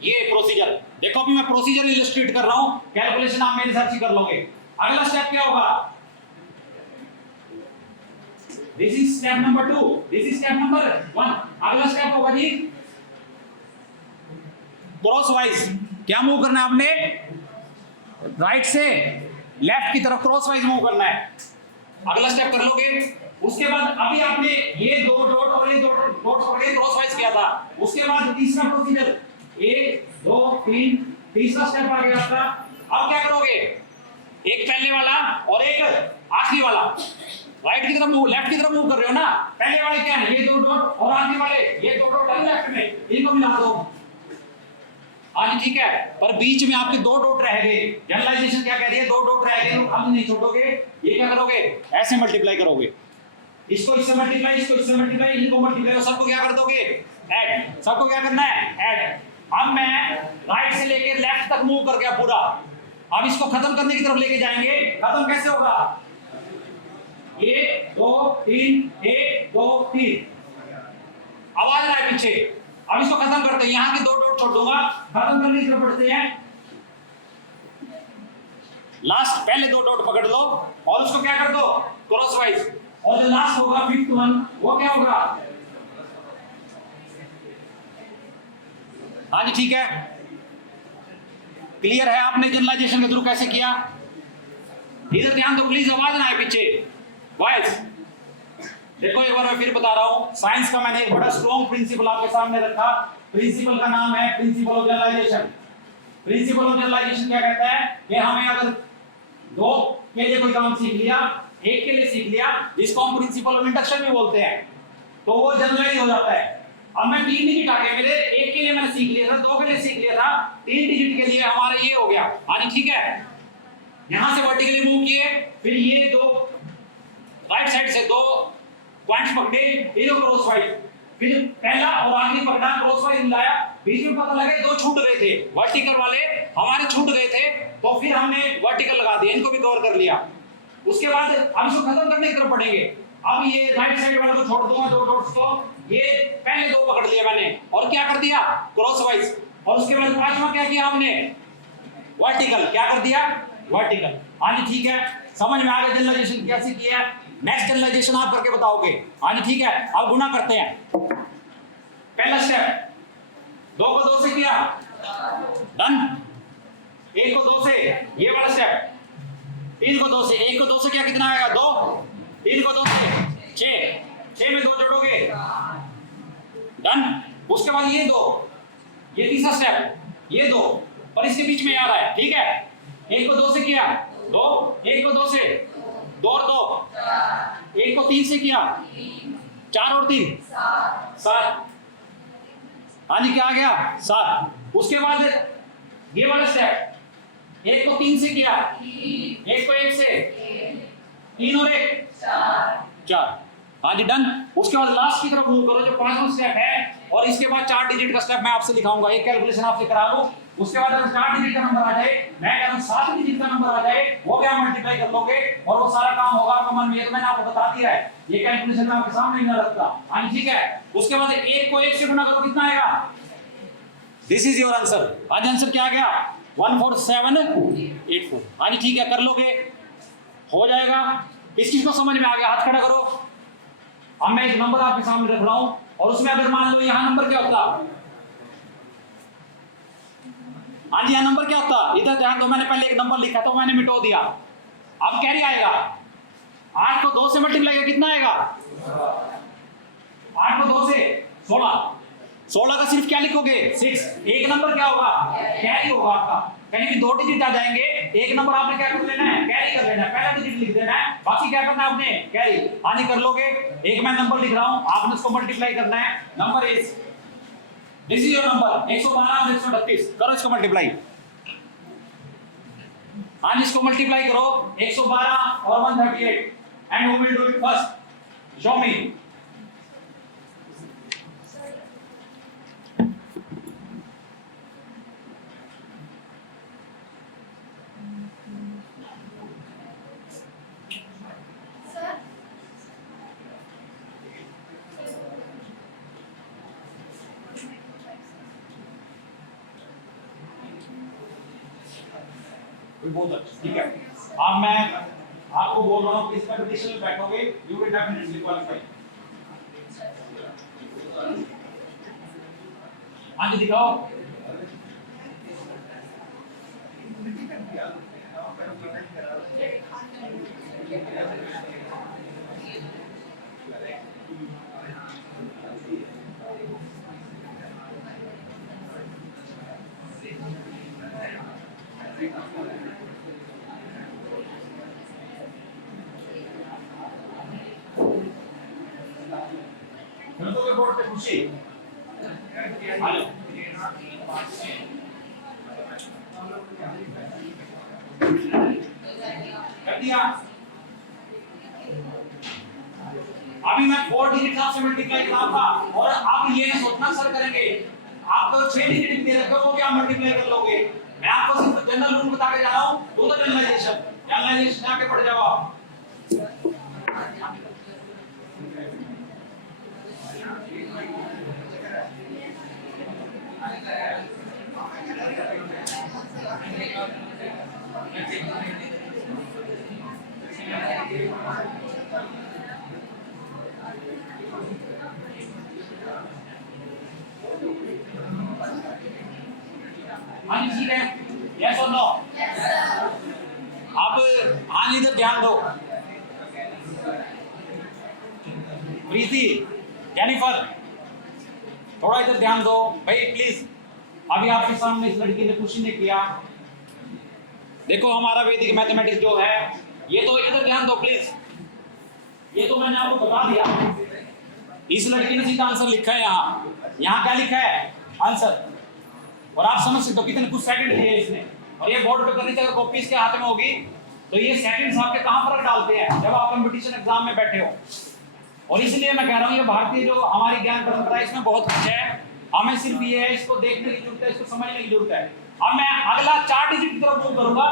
ये प्रोसीजर। देखो अभी मैं प्रोसीजर इलस्ट्रेट कर रहा हूं, कैलकुलेशन आप मेरे साथ ही कर लोगे। अगला स्टेप क्या होगा, this is step number 2, this is step number 1। अगला स्टेप होगा जी क्रॉस वाइज। क्या मूव करना है आपने, राइट से लेफ्ट की तरफ क्रॉस वाइज मूव करना है। अगला स्टेप कर लोगे। उसके बाद अभी आपने ये 2 डॉट और ये 2 डॉट पकड़ के क्रॉस वाइज किया था। उसके बाद तीसरा प्रोसीजर 1 2 3, तीसरा स्टेप आ गया आपका। अब क्या करोगे, एक पहले वाला और एक आखिरी वाला। राइट की तरफ मूव, लेफ्ट की तरफ मूव कर रहे हो ना। पहले वाले क्या है, ये 2 डॉट और आखिरी वाले ये 2 डॉट है लेफ्ट में, इनको मिला दो। हाँ ठीक है, पर बीच में आपके 2 डॉट रह गए। जनरलाइजेशन क्या कह रही है, 2 डॉट रह गए, हम नहीं छोड़ोगे। ये क्या करोगे, ऐसे मल्टीप्लाई करोगे, इसको इससे मल्टीप्लाई, इसको इससे मल्टीप्लाई, इनको मल्टीप्लाई, सबको क्या कर दोगे ऐड। सबको क्या करना है ऐड। अब मैं राइट से लेके लेफ्ट तक मूव कर गया पूरा। अब इसको खत्म करने की तरफ लेके जाएंगे। खत्म कैसे होगा, 1 2 3 1 2 3, आवाज आए पीछे। अब इसको खत्म करते हैं, यहाँ के 2 डॉट छोड़ दूंगा, खत्म करने की तरफ बढ़ते हैं। लास्ट पहले 2 डॉट पकड़ लो और उसको क्या कर दो क्रॉस वाइज। और जो लास्ट होगा 5th वन, वो क्या होगा, हाँ जी ठीक है। क्लियर है, आपने जनरलाइजेशन के थ्रू कैसे किया। इधर ध्यान दो प्लीज, आवाज ना आए पीछे वॉइस। देखो एक बार मैं फिर बता रहा हूं, साइंस का मैंने एक बड़ा स्ट्रॉन्ग प्रिंसिपल आपके सामने रखा। प्रिंसिपल का नाम है principle of generalisation. Principle of generalisation क्या कहता है कि हमें अगर 2 के लिए कोई काम सीख लिया, 1 के लिए सीख लिया, जिसको हम प्रिंसिपल ऑफ इंडक्शन भी बोलते हैं, तो वो जनरलाइज हो जाता है। अब मैं 3 डिजिट आ गए मेरे, 1 के लिए मैंने सीख लिया था, 2 के लिए सीख लिया था, 3 डिजिट के लिए हमारा ये हो गया। हाँ जी ठीक है, यहां से वर्टिकली मूव किए, फिर ये 2 राइट साइड से 2 पॉइंट्स पकड़े, इनको क्रॉस वाइज, फिर पहला और आखिरी पकड़ा क्रॉस वाइज मिलाया। बीच में पता लगे 2 छूट गए थे, वर्टिकल वाले हमारे छूट गए थे, तो फिर हमने वर्टिकल लगा दिया, इनको भी कवर कर लिया। उसके बाद हम इसको खत्म करने की तरफ बढ़ेंगे। अब ये राइट साइड वाले को छोड़ दूंगा, 2 डॉट्स को, ये पहले 2 पकड़ लिया मैंने और क्या कर दिया क्रॉस वाइज। और उसके बाद पांचवा क्या किया हमने, वर्टिकल। क्या कर दिया वर्टिकल। हाँ जी ठीक है, समझ में आ गया जनरलाइजेशन कैसे किया है। नेक्स्ट जनरलाइजेशन आप करके बताओगे। हाँ जी ठीक है, अब गुना करते हैं। पहला स्टेप 2 को 2 से किया, डन। 1 को 2 से, ये वाला स्टेप 3 को 2 से, 1 को 2 से क्या कितना आएगा 2, 3 को 2 से 6 में 2 जोड़ोगे, डन। उसके बाद ये 2, ये तीसरा स्टेप, ये 2 और इसके बीच में आ रहा है, ठीक है। 1 को 2 से किया 2, 1 को 2 से 2 और 2, 1 को 3 से किया 4 और 3 7। हाँ जी क्या आ गया 7। उसके बाद ये वाला स्टेप, 1 को 3 से किया, 1 को 1 से 3 और 1 4। हाँ जी डन। उसके बाद लास्ट की तरफ मूव करो, जो 5वां स्टेप है, और और इसके बाद 4 डिजिट का स्टेप मैं आपसे लिखाऊंगा, एक कैलकुलेशन आपसे करा लूं, उसके बाद अगर 4 डिजिट का नंबर आ जाए, मैं कह रहा हूं 7 डिजिट का नंबर आ जाए, वो क्या मल्टीप्लाई कर लोगे और वो सारा काम होगा आपका मन में। ये तो मैंने आपको बता दिया है, ये कैलकुलेशन मैं आपके सामने ही ना रखता। हां ठीक है, उसके बाद 1 को 1 से गुणा करो, कितना आएगा? This is your answer. आज आंसर क्या आ गया? 14784। हां जी ठीक है, कर लोगे, हो जाएगा। किस किस को समझ में आ गया? हाथ खड़ा करो। अब मैं एक नंबर आपके सामने रख रहा हूं और उसमें अगर मान लो यहां नंबर क्या होता, हाँ जी यहां नंबर क्या होता, इधर ध्यान दो, मैंने पहले एक नंबर लिखा था मैंने मिटो दिया। अब कैरी आएगा, 8 को 2 से मल्टीप्लाई कर कितना आएगा? 8 को 2 से 16, 16 का सिर्फ क्या लिखोगे? 6। एक नंबर क्या होगा? कैरी होगा आपका। कहीं भी 2 डिजिट आ जाएंगे, एक नंबर आपने क्या कर लेना है? कैरी कर लेना है, पहला डिजिट लिख देना है, बाकी क्या करना है आपने? कैरी। हाँ जी कर लोगे। एक मैं नंबर लिख रहा हूं, आपने उसको मल्टीप्लाई करना है। Number is, this is your number 112 और 138, करो इसको मल्टीप्लाई। हाँ इसको मल्टीप्लाई करो 112 और 138 and who will do it first? Show मी। बहुत अच्छा, ठीक है। अब मैं आपको बोल रहा हूं कि इस कंपटीशन में बैठोगे, यू विल डेफिनेटली क्वालीफाई। आज दिखाओ। बोर्ड पे खुशी हेलो कर दिया। अभी मैं 4 डिजिट से मल्टीप्लाई कराऊंगा और आप ये नहीं सोचना सर करेंगे, आप तो 6 डिजिट दे रखे हो, क्या मल्टीप्लाई कर लोगे? मैं आपको सिर्फ जनरल रूल बता के जा रहा हूं, वो तो जनरलाइजेशन आके पड़ जाओ आप। हाँ जी ठीक है, यस और नो? अब हाँ जी इधर ध्यान दो, प्रीति, जेनिफर, थोड़ा इधर ध्यान दो भाई प्लीज। अभी आपके सामने इस लड़की ने कुछ नहीं किया, देखो हमारा वैदिक मैथमेटिक्स जो है ये, तो इधर ध्यान दो प्लीज। ये तो मैंने आपको बता दिया, इस लड़की ने सीधा आंसर लिखा है, यहाँ क्या लिखा है? आंसर। और आप समझ सकते हो कितने कुछ सेकंड लिए इसने, और ये बोर्ड पे करनी चाहिए, अगर कॉपी इसके हाथ में होगी तो ये सेकंड्स आपके कहां फर्क डालते हैं जब आप कंपटीशन एग्जाम में बैठे हो। और इसलिए मैं कह रहा हूं ये भारतीय जो हमारी ज्ञान परंपरा इसमें बहुत कुछ है, हमें सिर्फ ये है इसको देखने की जरूरत है, इसको समझने की जरूरत है। अब मैं अगला 4 डिजिट की तरफ मूव करूंगा,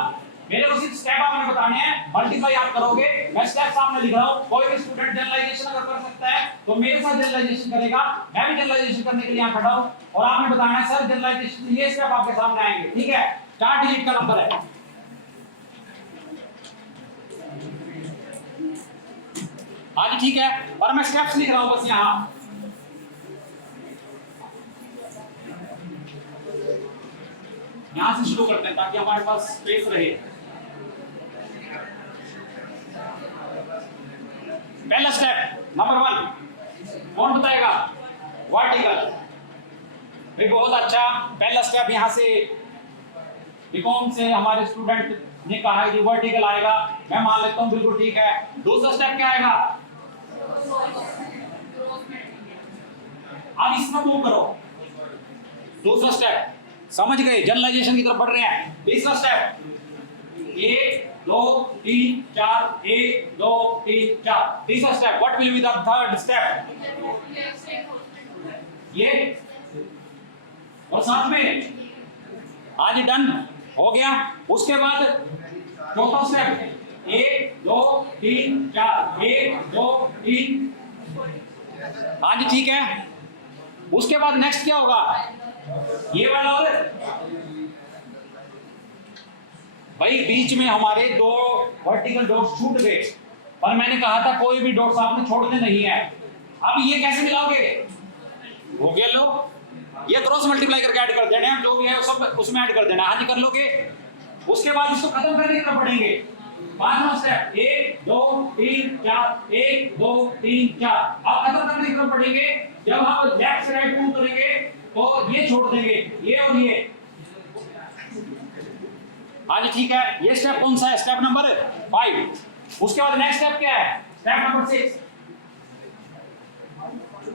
मेरे को सिर्फ स्टेप आपने बताने हैं, मल्टीप्लाई आप करोगे, मैं स्टेप सामने लिख रहा हूं। कोई भी स्टूडेंट जनरलाइजेशन अगर कर सकता है तो मेरे साथ जनरलाइजेशन करेगा, मैं भी जनरलाइजेशन करने के लिए यहां खड़ा हूं और आपने बताना है सर जनरलाइजेशन, ये स्टेप आपके सामने आएंगे, ठीक है? 4 डिजिट का नंबर है, हाँ जी ठीक है, और मैं स्टेप्स लिख रहा हूं बस यहां। यहां से शुरू करते हैं ताकि हमारे पास स्पेस रहे। पहला स्टेप नंबर 1 कौन बताएगा? वर्टिकल। भाई बहुत अच्छा, पहला स्टेप यहां से बीकॉम से हमारे स्टूडेंट ने कहा है कि वर्टिकल आएगा, मैं मान लेता हूं बिल्कुल ठीक है। दूसरा स्टेप क्या आएगा? अब इसमें मूव करो, दूसरा स्टेप समझ गए, जनरलाइजेशन की तरफ बढ़ रहे हैं। तीसरा स्टेप 1 2 3 4 1 2 3 4। तीसरा step what will be the third step? ये और साथ में आज डन हो गया। उसके बाद चौथा स्टेप 1 2 3 4 1 2 3। आज ठीक है। उसके बाद नेक्स्ट क्या होगा, ये वाला और भाई बीच में हमारे दो वर्टिकल डॉट्स छूट गए, पर मैंने कहा था कोई भी डॉट्स आपने छोड़ने नहीं है। अब ये कैसे मिलाओगे, हो गया लो, ये क्रॉस मल्टीप्लाई करके ऐड कर देना है, जो भी है सब उसमें ऐड कर देना है। हाँ जी कर लोगे। उसके बाद इसको खत्म करने की तरफ बढ़ेंगे। पांचवा स्टेप 1 2 3 4 1 2 3 4। अब खत्म करने की तरफ बढ़ेंगे। जब हम लेफ्ट से राइट मूव करेंगे तो ये छोड़ देंगे, ये और ये। हाँ जी ठीक है। ये स्टेप कौन सा है, स्टेप नंबर 5। उसके बाद नेक्स्ट स्टेप क्या है, स्टेप नंबर 6।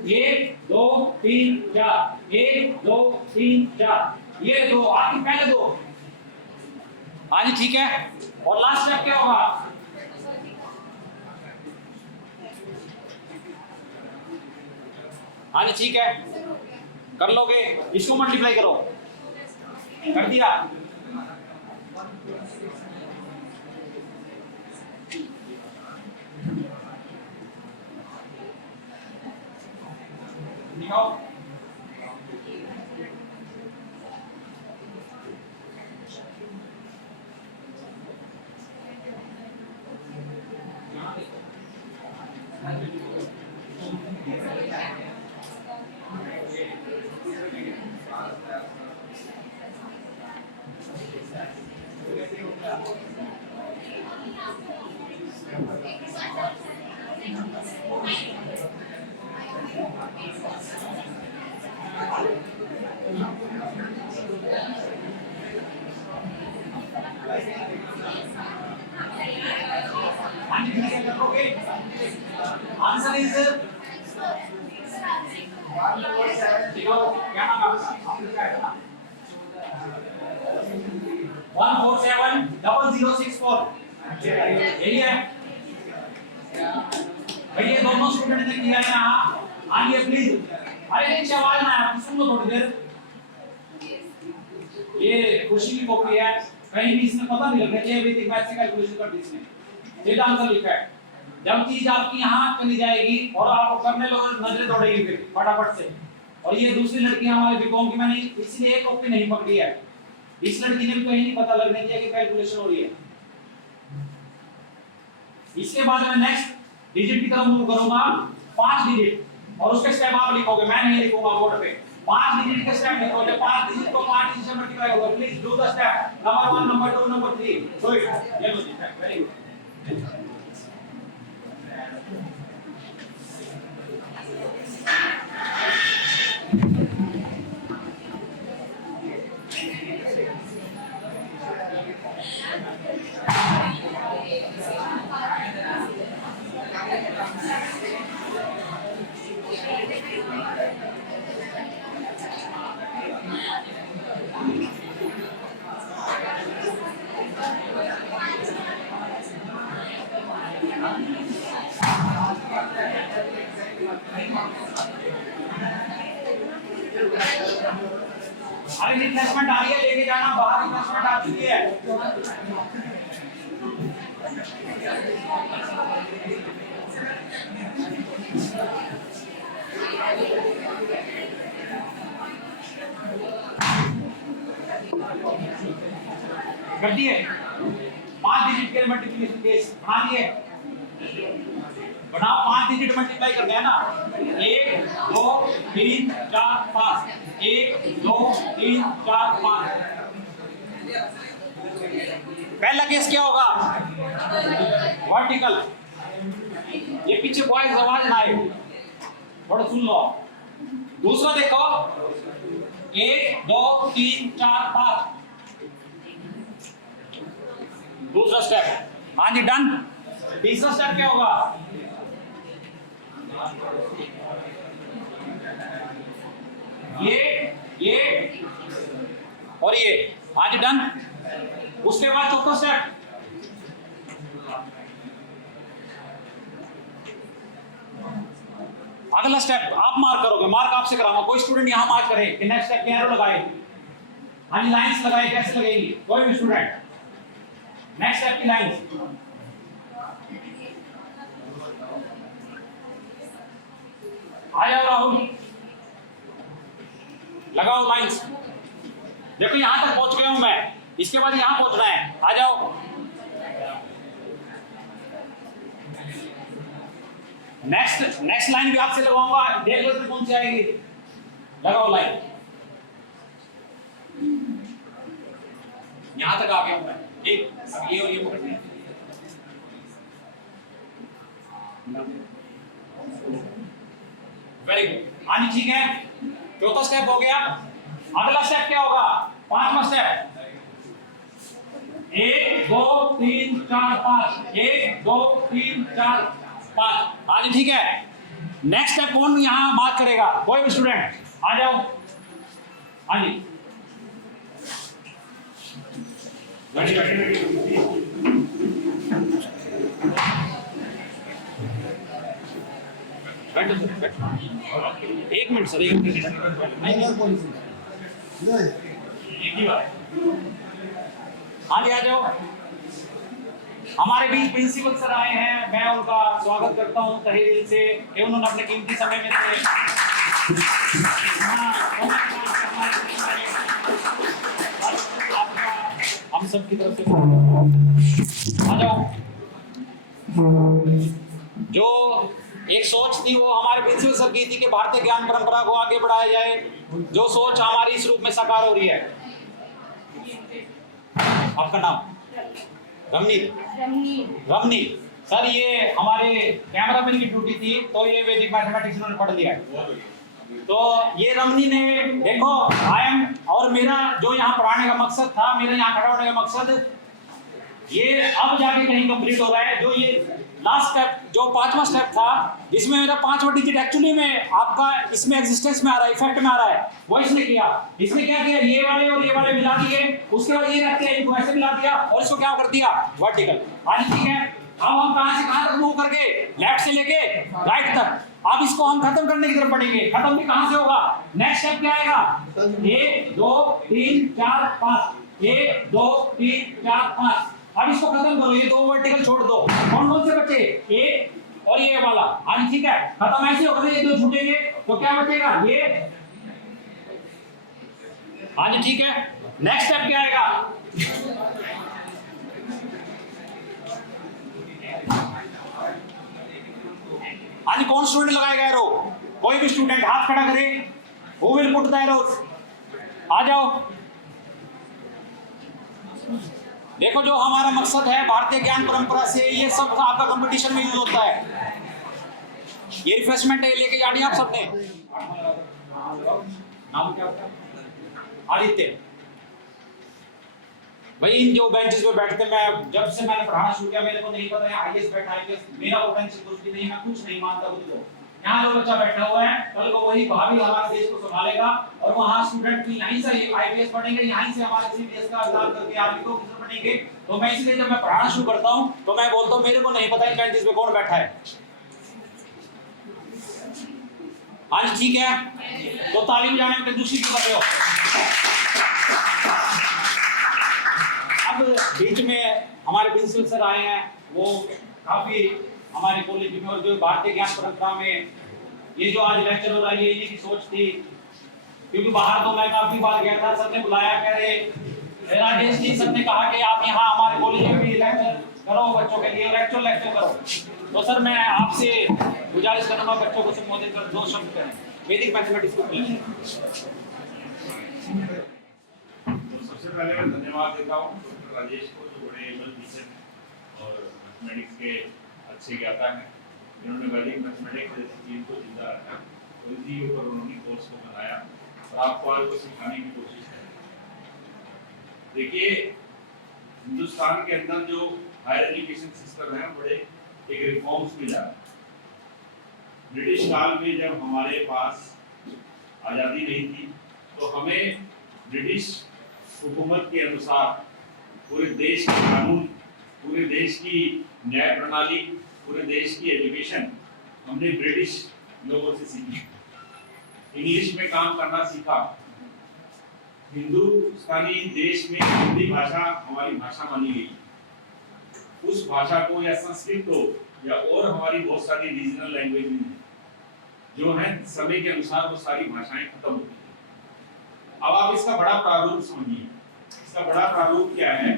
1 2 3 4 1 2 3 4 ये दो आपकी पहले दो। हाँ जी ठीक है। और लास्ट स्टेप क्या होगा, हाँ जी ठीक है कर लोगे। इसको मल्टीप्लाई करो, कर दिया। दिखाओ। Answer is देखो क्या नाम आपका, 1470064 यही है भाई। ये दोनों स्टूडेंट ने किया है यहाँ, आइए प्लीज। अरे नीचे आवाज ना आए, सुन लो थोड़ी देर। ये खुशी की कॉपी है, कहीं भी इसमें पता नहीं लगना चाहिए वैदिक मैथ से कैलकुलेशन कर दी इसने, सीधा आंसर लिखा है। जब चीज आपकी यहाँ चली जाएगी और आप करने लोग नजरें दौड़ेगी फिर फटाफट से। और ये दूसरी लड़की हमारे बीकॉम की, मैंने इसलिए एक कॉपी नहीं पकड़ी है, इस लड़की ने भी कहीं नहीं पता लगने दिया कि कैलकुलेशन हो रही है। इसके बाद मैं नेक्स्ट डिजिट की तरफ मूव करूंगा, 5 डिजिट, और उसके स्टेप आप लिखोगे, मैं नहीं लिखूंगा बोर्ड पे। 5 डिजिट के स्टेप लिखोगे, 5 डिजिट को 5 डिजिट से मल्टीप्लाई होगा। Please do the step number 1 number 2 number 3 do it. ये लो जी, वेरी गुड। अरे रिफ्रेशमेंट आ रही है, लेके जाना बाहर, रिफ्रेशमेंट आ चुकी है। कर दिए 5 डिजिट के मल्टीप्लिकेशन केस बना दिए। बनाओ 5 डिजिट मल्टीप्लाई करते हैं ना, 1 2 3 4 5 1 2 3 4 5। पहला केस क्या होगा, वर्टिकल। ये पीछे बॉयज आवाज ना आए, थोड़ा सुन लो। दूसरा देखो 1 2 3 4 5, दूसरा स्टेप। हाँ जी डन। तीसरा स्टेप क्या होगा, ये और ये। हाँ जी डन। उसके बाद चौथा स्टेप, अगला स्टेप आप मार्क करोगे, मार्क आपसे कराऊंगा। कोई स्टूडेंट यहाँ मार्क करे कि नेक्स्ट स्टेप क्या लगाए, हाँ जी लाइंस लगाए, कैसे लगेगी कोई भी स्टूडेंट नेक्स्ट स्टेप की लाइंस। आ जाओ राहुल, लगाओ लाइंस। देखो यहां तक पहुंच गया हूं मैं, इसके बाद यहां पहुंचना है, आ जाओ। नेक्स्ट लाइन भी आपसे लगाऊंगा, देख लो कौन सी आएगी। लगाओ लाइन, यहां तक आ गया हूं मैं, ठीक। अब ये और ये पकड़ना है, वेरी गुड। हाँ जी ठीक है, चौथा स्टेप हो गया। अगला स्टेप क्या होगा, पांचवा स्टेप, 1 2 3 4 5, 1 2 3 4 5। हाँ जी ठीक है, नेक्स्ट स्टेप कौन यहाँ मार्क करेगा, कोई भी स्टूडेंट आ जाओ। हाँ जी एक मिनट सर, एक मिनट। हाँ जी आ जाओ। हमारे बीच प्रिंसिपल सर आए हैं, मैं उनका स्वागत करता हूँ तहे दिल से कि उन्होंने अपने कीमती समय में से हम सब की तरफ से आ जाओ। जो एक सोच थी वो हमारे प्रिंसिपल सर की थी कि भारतीय ज्ञान परंपरा को आगे बढ़ाया जाए, जो सोच हमारी इस रूप में साकार हो रही है। आपका नाम? रमनीत सर, ये हमारे कैमरामैन की ड्यूटी थी, तो ये वैदिक मैथमेटिक्स इन्होंने पढ़ लिया है। तो ये रमनी ने देखो, आई एम और मेरा जो यहाँ पढ़ाने का मकसद था, मेरा यहाँ खड़ा होने का मकसद ये अब जाके कहीं कंप्लीट हो रहा है। जो ये लास्ट स्टेप, जो पांचवा स्टेप था, जिसमें मेरा 5वां डिजिट एक्चुअली में आपका इसमें एग्जिस्टेंस में आ रहा है, इफेक्ट में आ रहा है, वो इसने किया। इसने क्या किया, ये वाले और ये वाले मिला दिए, उसके बाद ये रख दिया, इनको ऐसे मिला दिया और इसको क्या कर दिया, वर्टिकल। हाँ ठीक है, अब हम कहां से कहां तक मूव करके, लेफ्ट से लेके राइट तक, अब इसको हम खत्म करने की तरफ बढ़ेंगे। खत्म भी कहां से होगा, नेक्स्ट स्टेप क्या आएगा, 1 2 3 4 5, 1 2 3 4 5। अब इसको खत्म करो, ये 2 वर्टिकल छोड़ दो, कौन कौन से बचे, एक और ये वाला। हाँ ठीक है, खत्म। ऐसे होगा, ये 2 छूटेंगे तो क्या बचेगा, ये। हाँ जी ठीक है, नेक्स्ट स्टेप क्या आएगा, हाँ जी कौन स्टूडेंट लगाएगा एरो, कोई भी स्टूडेंट हाथ खड़ा करे, who will put the arrows. आ जाओ। देखो जो हमारा मकसद है भारतीय ज्ञान परंपरा से, ये सब आपका कंपटीशन में यूज होता है। ये रिफ्रेशमेंट है, लेके जानी आप सबने। नाम क्या होता है, आदित्य भाई। इन जो बेंचेस पे बैठते, मैं जब से मैंने पढ़ाना शुरू किया, मेरे को नहीं पता है आईएएस बैठा है, मेरा पोटेंशियल कुछ भी नहीं, मैं कुछ नहीं मानता खुद को। यहाँ जो बच्चा बैठा हुआ है, कल को वही भाभी हमारे देश को संभालेगा, और वहाँ स्टूडेंट भी यहीं से आईपीएस पढ़ेंगे, यहीं से हमारे सीबीएस का एग्जाम करके आर्मी को ऑफिसर बनेंगे। तो मैं इसलिए जब मैं पढ़ाना शुरू करता हूँ तो मैं बोलता हूँ मेरे को नहीं पता इन बेंचेस पे कौन बैठा है। हाँ जी ठीक है, तो ताली बजाने में दूसरी क्यों कर रहे हो। अब बीच में हमारे प्रिंसिपल सर आए हैं, वो काफी हमारे कॉलेज में और जो भारतीय ज्ञान परंपरा में ये जो आज लेक्चर हो रहा है, ये इन्हीं की सोच थी। क्योंकि बाहर तो मैं काफी बार गया था, सर ने बुलाया, कह रहे राजेश जी, सर ने कहा कि आप यहाँ हमारे कॉलेज में भी लेक्चर करो बच्चों के लिए, लेक्चर करो। तो सर मैं आपसे गुजारिश करूंगा बच्चों को संबोधित कर 2 शब्द करें वैदिक मैथमेटिक्स को। सबसे पहले मैं धन्यवाद देता हूँ डॉक्टर राजेश को, जो बड़े एबल टीचर और मैथमेटिक्स के अच्छे ज्ञाता हैं, जिन्होंने वैदिक मैथमेटिक्स जैसी चीज को जिंदा रखा और इसी ऊपर उन्होंने कोर्स को बनाया और आपको आज को सिखाने की कोशिश करें। देखिए, हिंदुस्तान के अंदर जो हायर एजुकेशन सिस्टम है, बड़े एक रिफॉर्म्स में जा रहा है। ब्रिटिश काल में जब हमारे पास आज़ादी नहीं थी, तो हमें ब्रिटिश हुकूमत के अनुसार पूरे देश के कानून, पूरे देश की न्याय प्रणाली, पूरे देश की एजुकेशन हमने ब्रिटिश लोगों से सीखी, इंग्लिश में काम करना सीखा। हिंदुस्तानी देश में हिंदी भाषा हमारी भाषा मानी गई। उस भाषा को या संस्कृत को या और हमारी बहुत सारी रीजनल लैंग्वेज जो है समय के अनुसार वो सारी भाषाएं खत्म होती हैं। अब आप इसका बड़ा प्रारूप समझिए। इसका बड़ा प्रारूप क्या है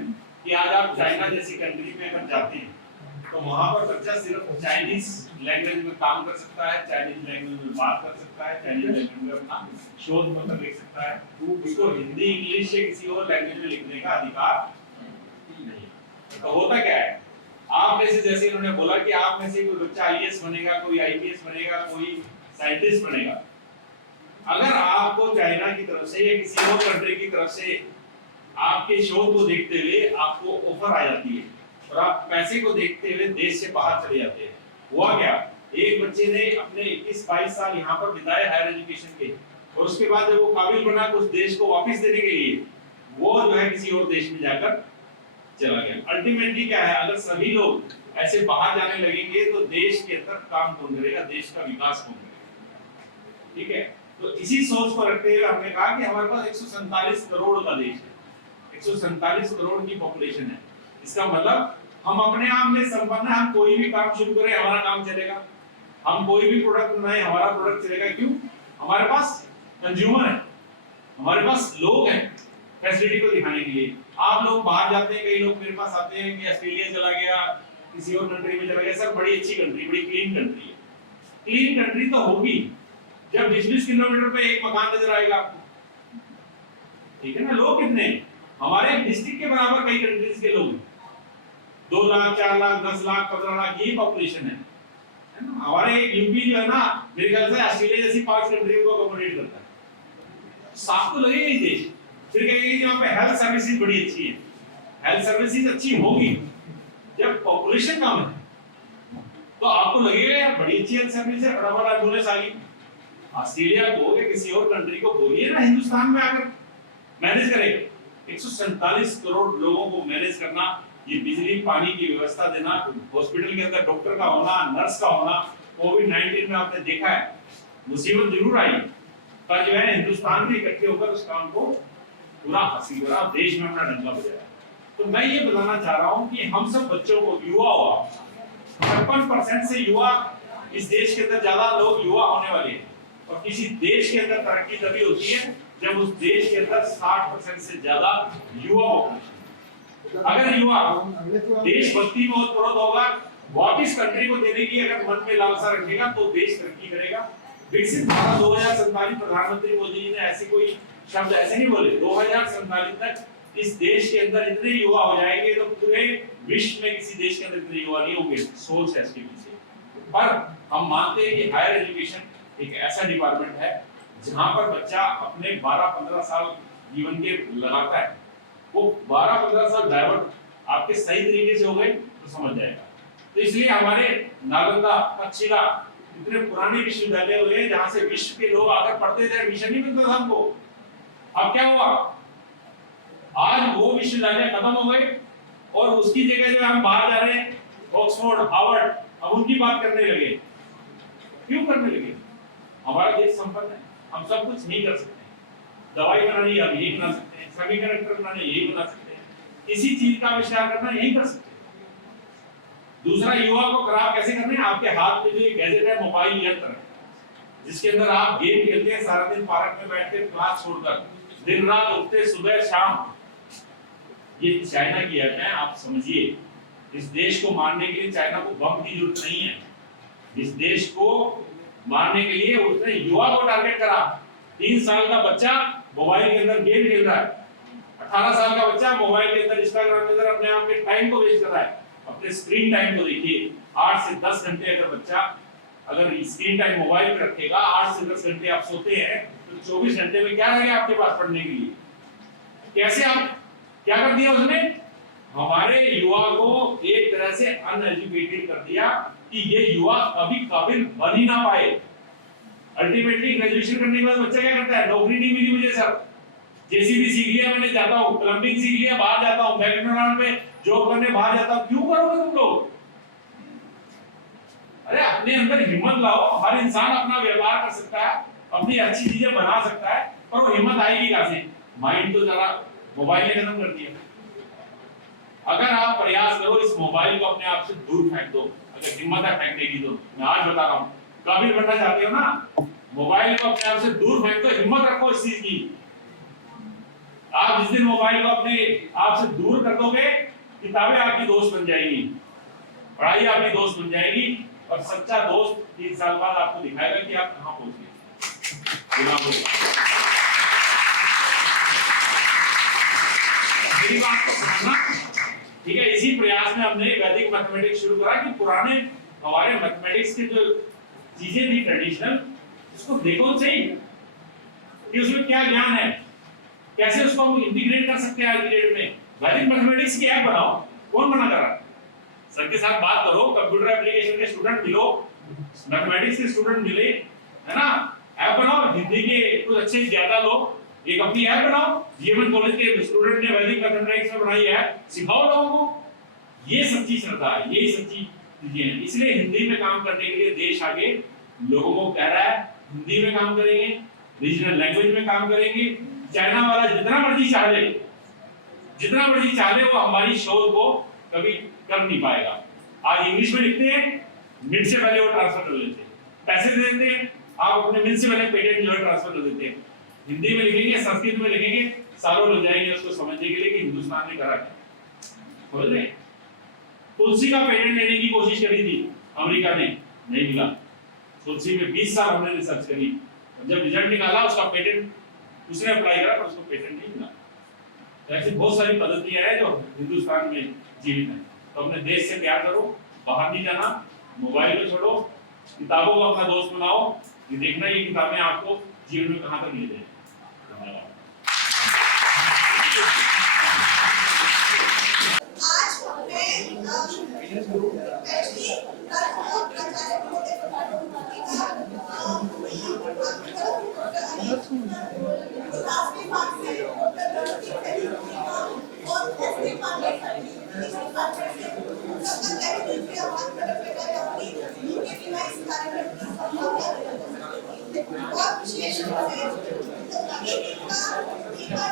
कि आज आप चाइना जैसी कंट्री में अगर जाते हैं तो वहां पर बच्चा सिर्फ चाइनीज लैंग्वेज में काम कर सकता है, चाइनीज लैंग्वेज में बात कर सकता है, चाइनीज लैंग्वेज में अपना शोध पत्र लिख सकता है। उसको हिंदी, इंग्लिश या किसी और लैंग्वेज में लिखने का अधिकार नहीं। तो होता क्या है, आप में से जैसे इन्होंने बोला कि आप में से कोई बच्चा आईएएस बनेगा, कोई आईपीएस बनेगा, कोई साइंटिस्ट बनेगा। अगर आपको चाइना की तरफ से या किसी और कंट्री की तरफ से आपके शोध को देखते हुए आपको ऑफर आ जाती है और आप पैसे को देखते हुए देश से बाहर चले जाते हैं, हुआ क्या, एक बच्चे ने अपने 21-22 साल यहाँ पर बिताए हायर एजुकेशन के, और उसके बाद जब वो काबिल बना उस देश को वापस देने के लिए वो जो है किसी और देश में जाकर चला गया। अल्टीमेटली क्या है, अगर सभी लोग ऐसे बाहर जाने लगेंगे तो देश के अंदर काम कौन करेगा, देश का विकास कौन करेगा। ठीक है, तो इसी सोच को रखते हुए हमने कहा कि हमारे पास 147 करोड़ का देश है, 147 करोड़ की पॉपुलेशन है। इसका मतलब हम अपने आप में संपन्न हैं, हम कोई भी काम शुरू करें हमारा काम चलेगा, हम कोई भी प्रोडक्ट बनाएं हमारा प्रोडक्ट चलेगा। क्यों? हमारे पास कंज्यूमर है, हमारे पास लोग हैं फैसिलिटी को दिखाने के लिए। आप लोग बाहर जाते हैं, कई लोग मेरे पास आते हैं कि ऑस्ट्रेलिया चला गया, किसी और कंट्री में चला गया। सर बड़ी अच्छी कंट्री, बड़ी क्लीन कंट्री है। क्लीन कंट्री तो होगी जब 20-20 किलोमीटर पे एक मकान नजर आएगा आपको। ठीक है ना, लोग कितने हैं? हमारे डिस्ट्रिक्ट के बराबर कई कंट्रीज के लोग हैं, 2 लाख, 4 लाख, 10 लाख, 15 लाख ये पॉपुलेशन है ना। हमारे यूपी जो है ना, मेरे ख्याल से ऑस्ट्रेलिया जैसी 5 कंट्री को अकोमोडेट करता है। साफ तो लगेगा ही देश। फिर कहेंगे कि यहाँ पे हेल्थ सर्विसेज बड़ी अच्छी है। हेल्थ सर्विसेज अच्छी होगी जब पॉपुलेशन कम है, तो आपको लगेगा यार बड़ी अच्छी हेल्थ सर्विस है, फटाफट एम्बुलेंस आ गई। ऑस्ट्रेलिया को या किसी और कंट्री को बोलिए ना हिंदुस्तान में आकर मैनेज करेगा। 147 करोड़ लोगों को मैनेज करना, ये बिजली पानी की व्यवस्था देना, हॉस्पिटल के अंदर डॉक्टर का होना, नर्स का होना। कोविड-19 में आपने देखा है मुसीबत जरूर आई, पर जो है हिंदुस्तान में इकट्ठे होकर उस काम को पूरा हासिल करा, देश में अपना डंका बजाया। तो मैं ये बताना चाह रहा हूँ कि हम सब बच्चों को, युवा हुआ 56% से युवा, इस देश के अंदर ज्यादा लोग युवा होने वाले हैं। और किसी देश के अंदर तरक्की तभी होती है जब उस देश के अंदर 60% से ज्यादा युवा हो। अगर युवा देशभक्ति में ओतप्रोत होगा, वापिस कंट्री को देने की अगर मन में लालसा रखेगा तो देश तरक्की करेगा। विकसित भारत 2047 प्रधानमंत्री मोदी जी ने ऐसे कोई शब्द ऐसे नहीं बोले। 2047 तक इस देश के अंदर इतने युवा हो जाएंगे तो पूरे विश्व में किसी देश के अंदर इतने युवा नहीं होंगे। सोच है इसके पीछे। पर हम मानते हैं कि हायर एजुकेशन एक ऐसा डिपार्टमेंट है जहां पर बच्चा अपने 12-15 साल जीवन के लगाता है। वो 12-15 साल डाइवर्ट आपके सही तरीके से हो गए तो समझ जाएगा। तो इसलिए हमारे नालंदा, तक्षशिला इतने पुराने विश्वविद्यालय हुए जहां से विश्व के लोग आकर पढ़ते थे, एडमिशन नहीं मिलता था हमको। अब क्या हुआ, आज वो विश्वविद्यालय खत्म हो गए और उसकी जगह जो हम बाहर जा रहे हैं, ऑक्सफोर्ड, हार्वर्ड, अब उनकी बात करने लगे। क्यों करने लगे? हमारा देश संपन्न है, हम सब कुछ नहीं कर सकते। दवाई बनानी हम यही बना सकते हैं, सेमीकंडक्टर बनाने यही बना सकते हैं, किसी चीज का आविष्कार करना यही कर सकते हैं। दूसरा, युवा को खराब कैसे करने हैं? आपके हाथ में जो ये गैजेट है, मोबाइल यंत्र है, जिसके अंदर आप गेम खेलते हैं सारा दिन, पार्क में बैठ के क्लास छोड़कर, दिन रात उठते, सुबह शाम। ये चाइना की ऐप है, आप समझिए। इस देश को मारने के लिए चाइना को बम की जरूरत नहीं है। इस देश को मारने के लिए उसने युवा को टारगेट करा। 3 साल का बच्चा मोबाइल के अंदर गेम खेल रहा है, 18 साल का बच्चा मोबाइल के अंदर, इंस्टाग्राम के अंदर अपने आप के टाइम को वेस्ट कर रहा है। अपने स्क्रीन टाइम को देखिए, 8 से 10 घंटे अगर बच्चा अगर स्क्रीन टाइम मोबाइल पे रखेगा, 8 से 10 घंटे आप सोते हैं, तो 24 घंटे में क्या रहेगा आपके पास पढ़ने के लिए? कैसे आप क्या कर दिया उसने? हमारे युवा को एक तरह से अनएजुकेटेड कर दिया कि ये युवा कभी काबिल बन ही ना पाए। अल्टीमेटली ग्रेजुएशन करने के बाद बच्चा क्या करता है? नौकरी नहीं मिली मुझे सर, जेसीबी सीख लिया मैंने, जाता हूँ, प्लम्बिंग सीख लिया, बाहर जाता हूँ, मैकडॉनल्ड में जॉब करने बाहर जाता हूँ। क्यों करोगे तुम लोग? अरे अपने अंदर हिम्मत लाओ। हर इंसान अपना व्यवहार कर सकता है, अपनी अच्छी चीजें बना सकता है, पर वो हिम्मत आएगी कहां से? माइंड तो जरा मोबाइल ने खत्म कर दिया। अगर आप प्रयास करो इस मोबाइल को अपने आप से दूर फेंक दो, अगर हिम्मत है फेंकने की तो मैं आज बता रहा हूँ, काबिल बनना चाहते हो ना, मोबाइल को अपने आप से दूर फेंक दो, हिम्मत रखो इस चीज की। आप जिस दिन मोबाइल को अपने आप से दूर कर दोगे, किताबें आपकी दोस्त बन जाएगी, पढ़ाई आपकी दोस्त बन जाएगी, और सच्चा दोस्त 3 साल बाद आपको दिखाएगा कि आप कहां पहुंच गए। मेरी बात को समझना, ठीक है? इसी प्रयास में हमने वैदिक मैथमेटिक्स शुरू करा कि पुराने हमारे मैथमेटिक्स के जो चीजें थी ट्रेडिशनल, उसको देखो सही कि उसमें क्या ज्ञान है, कैसे उसको हम इंटीग्रेट कर सकते हैं आज की डेट में। वैदिक मैथमेटिक्स की ऐप बनाओ, कौन बना कर रहा है? सर के साथ बात करो, कंप्यूटर एप्लीकेशन के स्टूडेंट मिलो, मैथमेटिक्स के स्टूडेंट मिले, है ना? ऐप बनाओ, हिंदी के कुछ अच्छे ज्यादा लोग एक अपनी ऐप बनाओ। जीएमएन कॉलेज के स्टूडेंट ने वैदिक मैथमेटिक्स में बनाई है, सिखाओ लोगों को। ये सच्ची श्रद्धा है, यही सच्ची चीजें हैं। इसलिए हिंदी में काम करने के लिए देश आगे लोगों को कह रहा है, हिंदी में काम करेंगे, रीजनल लैंग्वेज में काम करेंगे। चाइना वाला जितना मर्जी चाह ले, जितना मर्जी चाह ले, वो हमारी शोध को कभी कर नहीं पाएगा। आज इंग्लिश में लिखते हैं, मिनट से पहले वो ट्रांसफर कर लेते हैं, पैसे दे देते हैं, आप अपने मिनट से पहले पेटेंट जो है ट्रांसफर कर देते हैं। हिंदी में लिखेंगे, संस्कृत में लिखेंगे, सालों लग जाएंगे उसको समझने के लिए कि हिंदुस्तान ने करा क्या। समझ रहे? तुलसी का पेटेंट लेने की कोशिश करी थी अमेरिका ने, नहीं मिला। तुलसी में 20 साल हमने रिसर्च करी, जब रिजल्ट निकाला उसका पेटेंट उसने अप्लाई करा, पर उसको पेटेंट नहीं मिला। तो ऐसी बहुत सारी पद्धतियां हैं जो हिंदुस्तान में जीवित हैं। तो अपने देश से प्यार करो, बाहर नहीं जाना, मोबाइल को छोड़ो, किताबों को अपना दोस्त बनाओ, ये देखना ये किताबें आपको जीवन में कहां तक ले जाए। धन्यवाद। और